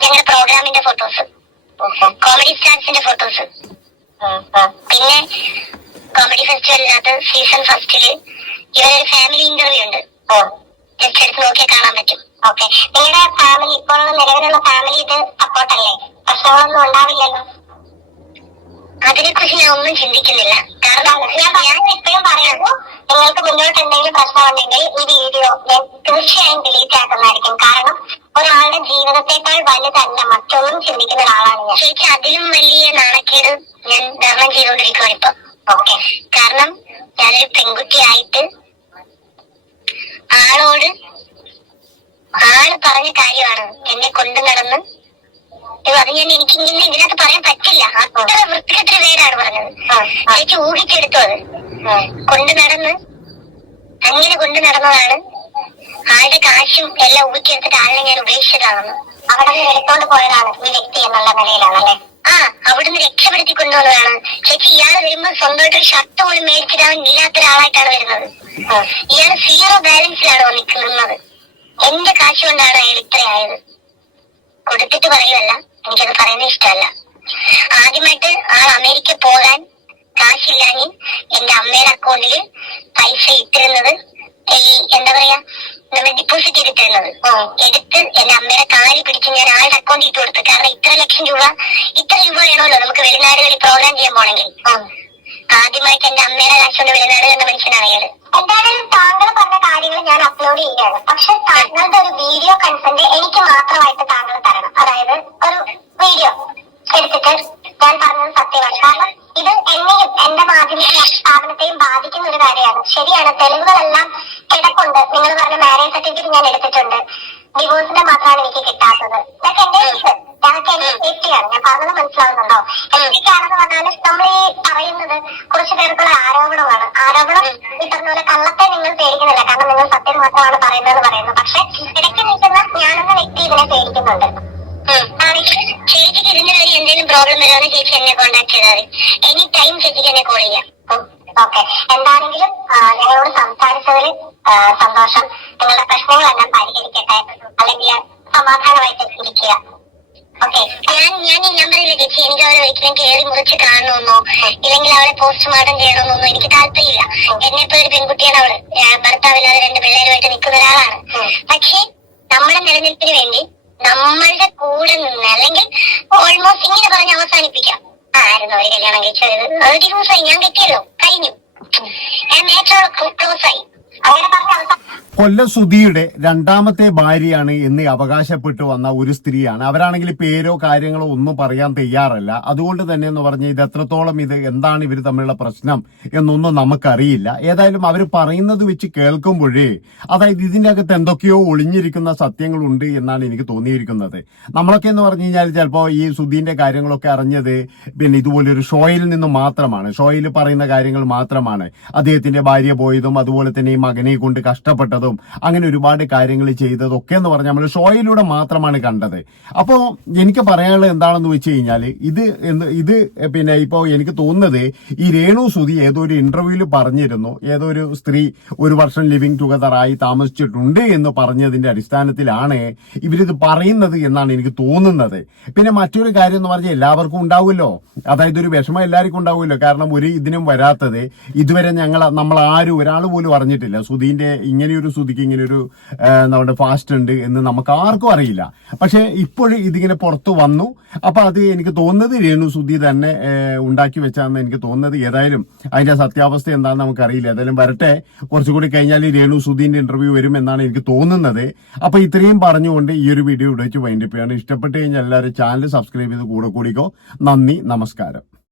ഞങ്ങളുടെ പ്രോഗ്രാമിന്റെ ഫോട്ടോസ്, കോമഡി സ്റ്റാർസിന്റെ ഫോട്ടോസ്. പിന്നെ കോമഡി ഫെസ്റ്റിവലിനകത്ത് സീസൺ ഫസ്റ്റില് ഇവരൊരു ഫാമിലി ഇന്റർവ്യൂ ഉണ്ട്, ജസ്റ്റ് എടുത്ത് നോക്കിയാൽ കാണാൻ പറ്റും. ഓക്കെ, നിങ്ങളുടെ ഫാമിലി ഇപ്പോഴുള്ള നിലവിലുള്ള ഫാമിലി ഇത് സപ്പോർട്ടല്ലേ? പ്രശ്നങ്ങളൊന്നും ഉണ്ടാവില്ലല്ലോ? അതിനെക്കുറിച്ച് ഞാൻ ഒന്നും ചിന്തിക്കുന്നില്ല. കാരണം ഞാൻ ഇപ്പോഴും പറയുന്നു, നിങ്ങൾക്ക് മുന്നോട്ട് എന്തെങ്കിലും പ്രശ്നമുണ്ടെങ്കിൽ ഈ വീഡിയോ ഞാൻ തീർച്ചയായും ഡിലീറ്റ് ആക്കുന്നതായിരിക്കും. കാരണം ഒരാളുടെ ജീവിതത്തെക്കാൾ വലുതല്ല മറ്റൊന്നും ചിന്തിക്കുന്ന ഒരാളാണ് ഞാൻ. ചേച്ചി അതിലും വലിയ നാണക്കേട് ഞാൻ ധർമ്മം ചെയ്തുകൊണ്ടിരിക്കുകയാണ് ഇപ്പൊ. ഓക്കെ, കാരണം ഞാനൊരു പെൺകുട്ടിയായിട്ട് ആള് പറഞ്ഞ കാര്യമാണ് എന്നെ കൊണ്ടു നടന്ന്. അത് ഞാൻ എനിക്ക് ഇങ്ങനെ ഇതിനകത്ത് പറയാൻ പറ്റില്ല, അത്ര വൃത്തികെട്ട പേരാണ് പറഞ്ഞത്. എനിക്ക് ഊഹിച്ചെടുത്തു. അത് അങ്ങനെ കൊണ്ടു നടന്നതാണ്. ആളുടെ കാശും എല്ലാം ഊഹിച്ചെടുത്തിട്ട് ആളിനെ ഞാൻ ഉപേക്ഷിച്ചതാണെന്ന് അവിടെ നിന്ന് എടുത്തോണ്ട് പോയതാണ് ഈ വ്യക്തി എന്നുള്ള നിലയിലാണല്ലേ? അവിടുന്ന് രക്ഷപ്പെടുത്തി കൊണ്ടുവന്നതാണ്. ചേച്ചി ഇയാള് വരുമ്പോ സ്വന്തമായിട്ടൊരു ഷർട്ട് പോലും മേടിച്ചിടാൻ ഇല്ലാത്ത ഒരാളായിട്ടാണ് വരുന്നത്. ഇയാള് 0 ബാലൻസിലാണ് നിൽക്കുന്നത്. എന്റെ കാശ് കൊണ്ടാണ് അയാൾ ഇത്രയായത്. കൊടുത്തിട്ട് പറയുമല്ല, എനിക്കത് പറയുന്നത് ഇഷ്ടമല്ല. ആദ്യമായിട്ട് അമേരിക്ക പോകാൻ കാശില്ലാഞ്ഞ് എന്റെ അമ്മയുടെ അക്കൗണ്ടില് പൈസ ഇട്ടിരുന്നത്, ഈ എന്താ പറയാ, നമ്മൾ ഡിപ്പോസിറ്റ് ചെയ്തിട്ടിരുന്നത് എടുത്ത് എന്റെ അമ്മയുടെ കാല് പിടിച്ച് ഞാൻ ആളുടെ അക്കൗണ്ടിൽ ഇട്ട് കൊടുത്തു. കാരണം ഇത്ര രൂപ വേണമല്ലോ നമുക്ക് വെളിനാടുകളിൽ പ്രോഗ്രാം ചെയ്യാൻ പോണെങ്കിൽ. ആദ്യമായിട്ട് എന്റെ അമ്മയുടെ കാശ് കൊണ്ട് വെളിനാട് എന്ന മനുഷ്യനാണ് അയാള്. എന്തായാലും താങ്കൾ പറഞ്ഞ കാര്യങ്ങൾ ഞാൻ അപ്ലോഡ് ചെയ്യുകയാണ്. പക്ഷെ താങ്കളുടെ ഒരു വീഡിയോ കൺസെന്റ് എനിക്ക് മാത്രമായിട്ട് താങ്കൾ തരണം. അതായത് ഒരു വീഡിയോ എടുത്തിട്ട് ഞാൻ പറഞ്ഞത് സത്യമാണ്. കാരണം ഇത് എന്നെയും എന്റെ മാധ്യമ സ്ഥാപനം കുടുംബത്തെയും ബാധിക്കുന്ന ഒരു കാര്യമാണ്. ശരിയാണ്, തെളിവുകളെല്ലാം കിടപ്പുണ്ട്. നിങ്ങൾ പറഞ്ഞ മാരേജ് സർട്ടിഫിക്കറ്റ് ഞാൻ എടുത്തിട്ടുണ്ട്, ഡിവോഴ്സിന്റെ മാത്രമാണ് എനിക്ക് കിട്ടാത്തത്. ഇതൊക്കെ എന്റെ ഞങ്ങൾക്ക് എന്റെ സേഫ്റ്റിയാണ്. ഞാൻ പറഞ്ഞത് മനസ്സിലാവുന്നുണ്ടോ? എന്തൊക്കെയാണെന്ന് പറഞ്ഞാൽ നമ്മൾ ഈ പറയുന്നത് കുറച്ചു പേർക്കുള്ള ആരോപണമാണ്. ആരോപണം ഈ പറഞ്ഞ പോലെ കള്ളത്തെ നിങ്ങൾ പേടിക്കുന്നില്ല, കാരണം നിങ്ങൾ സത്യം മാത്രമാണ് പറയുന്നതെന്ന് പറയുന്നത്. പക്ഷെ ഇടയ്ക്ക് നിൽക്കുന്ന ഞാനെന്ന വ്യക്തി ഇതിനെ പേടിക്കുന്നുണ്ട്. ചേച്ചിക്ക് ഇതിന്റെ കാര്യം എന്തെങ്കിലും പ്രോബ്ലം വരുവാണ് ചേച്ചി എന്നെ കോൺടാക്ട് ചെയ്താൽ എനി ടൈം ചേച്ചിക്ക് എന്നെ കോൾ ചെയ്യാം. ഓക്കെ, എന്താണെങ്കിലും ഞങ്ങളോട് സംസാരിച്ചതിൽ സന്തോഷം. നിങ്ങളുടെ പ്രശ്നങ്ങളെല്ലാം പരിഹരിക്കട്ടെ, അല്ലെങ്കിൽ സമാധാനമായിട്ട് ഇരിക്കുക. ഓക്കെ, ഞാൻ ഈ നമ്പറില്ല ചേച്ചി. എനിക്ക് അവരെ ഒരിക്കലും കയറി മുറിച്ച് കാണണമെന്നോ ഇല്ലെങ്കിൽ അവളെ പോസ്റ്റ്മോർട്ടം ചെയ്യണമെന്നോ എനിക്ക് താല്പര്യമില്ല. എന്നെ ഇപ്പൊ ഒരു പെൺകുട്ടിയാണ് അവള്, ഭർത്താവില്ലാതെ 2 പിള്ളേരുമായിട്ട് നിൽക്കുന്ന ഒരാളാണ്. പക്ഷെ നമ്മുടെ നിലനിൽപ്പിന് വേണ്ടി നമ്മളുടെ കൂടെ നിന്ന്, അല്ലെങ്കിൽ ഓൾമോസ്റ്റ് ഇങ്ങനെ പറഞ്ഞ് അവസാനിപ്പിക്കാം. ആയിരുന്നു ഒരു കല്യാണം കഴിച്ചത്, ഒരു ഡിവോഴ്സായി, ഞാൻ കിട്ടിയല്ലോ, കഴിഞ്ഞു, മാറ്റർ ക്ലോസ് ആയി, അങ്ങനെ പറഞ്ഞ അവസാനം. കൊല്ലം സുധിയുടെ രണ്ടാമത്തെ ഭാര്യയാണ് എന്ന് അവകാശപ്പെട്ടു വന്ന ഒരു സ്ത്രീയാണ്. അവരാണെങ്കിൽ പേരോ കാര്യങ്ങളോ ഒന്നും പറയാൻ തയ്യാറല്ല. അതുകൊണ്ട് തന്നെ എന്ന് പറഞ്ഞ് ഇത് എത്രത്തോളം ഇത് എന്താണ് ഇവർ തമ്മിലുള്ള പ്രശ്നം എന്നൊന്നും നമുക്കറിയില്ല. ഏതായാലും അവർ പറയുന്നത് വെച്ച് കേൾക്കുമ്പോഴേ അതായത് ഇതിന്റെ അകത്ത് എന്തൊക്കെയോ ഒളിഞ്ഞിരിക്കുന്ന സത്യങ്ങളുണ്ട് എന്നാണ് എനിക്ക് തോന്നിയിരിക്കുന്നത്. നമ്മളൊക്കെ എന്ന് പറഞ്ഞു കഴിഞ്ഞാൽ ചിലപ്പോ ഈ സുധീന്റെ കാര്യങ്ങളൊക്കെ അറിഞ്ഞത് പിന്നെ ഇതുപോലൊരു ഷോയിൽ നിന്ന് മാത്രമാണ്. ഷോയിൽ പറയുന്ന കാര്യങ്ങൾ മാത്രമാണ്. അദ്ദേഹത്തിന്റെ ഭാര്യ പോയതും അതുപോലെ തന്നെ ഈ മകനെ കൊണ്ട് കഷ്ടപ്പെട്ടതും അങ്ങനെ ഒരുപാട് കാര്യങ്ങൾ ചെയ്തതൊക്കെ എന്ന് പറഞ്ഞാൽ നമ്മൾ ഷോയിലൂടെ മാത്രമാണ് കണ്ടത്. അപ്പോ എനിക്ക് പറയാനുള്ളത് എന്താണെന്ന് വെച്ച് കഴിഞ്ഞാൽ ഇത് പിന്നെ ഇപ്പോ എനിക്ക് തോന്നുന്നത് ഈ രേണു സുധി ഏതോ ഒരു ഇന്റർവ്യൂവിൽ പറഞ്ഞിരുന്നു, ഏതോ ഒരു സ്ത്രീ 1 വർഷം ലിവിങ് ടുഗദർ ആയി താമസിച്ചിട്ടുണ്ട് എന്ന് പറഞ്ഞതിന്റെ അടിസ്ഥാനത്തിലാണ് ഇവരിത് പറയുന്നത് എന്നാണ് എനിക്ക് തോന്നുന്നത്. പിന്നെ മറ്റൊരു കാര്യം എന്ന് പറഞ്ഞാൽ എല്ലാവർക്കും ഉണ്ടാവുമല്ലോ, അതായത് ഒരു വിഷമം എല്ലാവർക്കും ഉണ്ടാവുമല്ലോ. കാരണം ഒരു ഇതിനും വരാത്തത് ഇതുവരെ നമ്മൾ ആരും ഒരാൾ പോലും അറിഞ്ഞിട്ടില്ല. സുധീന്റെ ഇങ്ങനെയൊരു സുധിക്ക് ഇങ്ങനെയൊരു നമ്മുടെ ഫാസ്റ്റ് ഉണ്ട് എന്ന് നമുക്ക് ആർക്കും അറിയില്ല. പക്ഷെ ഇപ്പോൾ ഇതിങ്ങനെ പുറത്തു വന്നു. അപ്പൊ അത് എനിക്ക് തോന്നുന്നത് രേണു സുധി തന്നെ ഉണ്ടാക്കി വെച്ചാന്ന് എനിക്ക് തോന്നുന്നത്. ഏതായാലും അതിന്റെ സത്യാവസ്ഥ എന്താണെന്ന് നമുക്കറിയില്ല. ഏതായാലും വരട്ടെ, കുറച്ചുകൂടി കഴിഞ്ഞാൽ രേണു സുധീന്റെ ഇന്റർവ്യൂ വരും എന്നാണ് എനിക്ക് തോന്നുന്നത്. അപ്പൊ ഇത്രയും പറഞ്ഞുകൊണ്ട് ഈ ഒരു വീഡിയോ ഇവിടെ വെച്ച് വൈൻഡപ്പ് ചെയ്യാണ്. ഇഷ്ടപ്പെട്ട് കഴിഞ്ഞാൽ എല്ലാവരും ചാനൽ സബ്സ്ക്രൈബ് ചെയ്ത് കൂടെ കൂടിക്കോ. നന്ദി, നമസ്കാരം.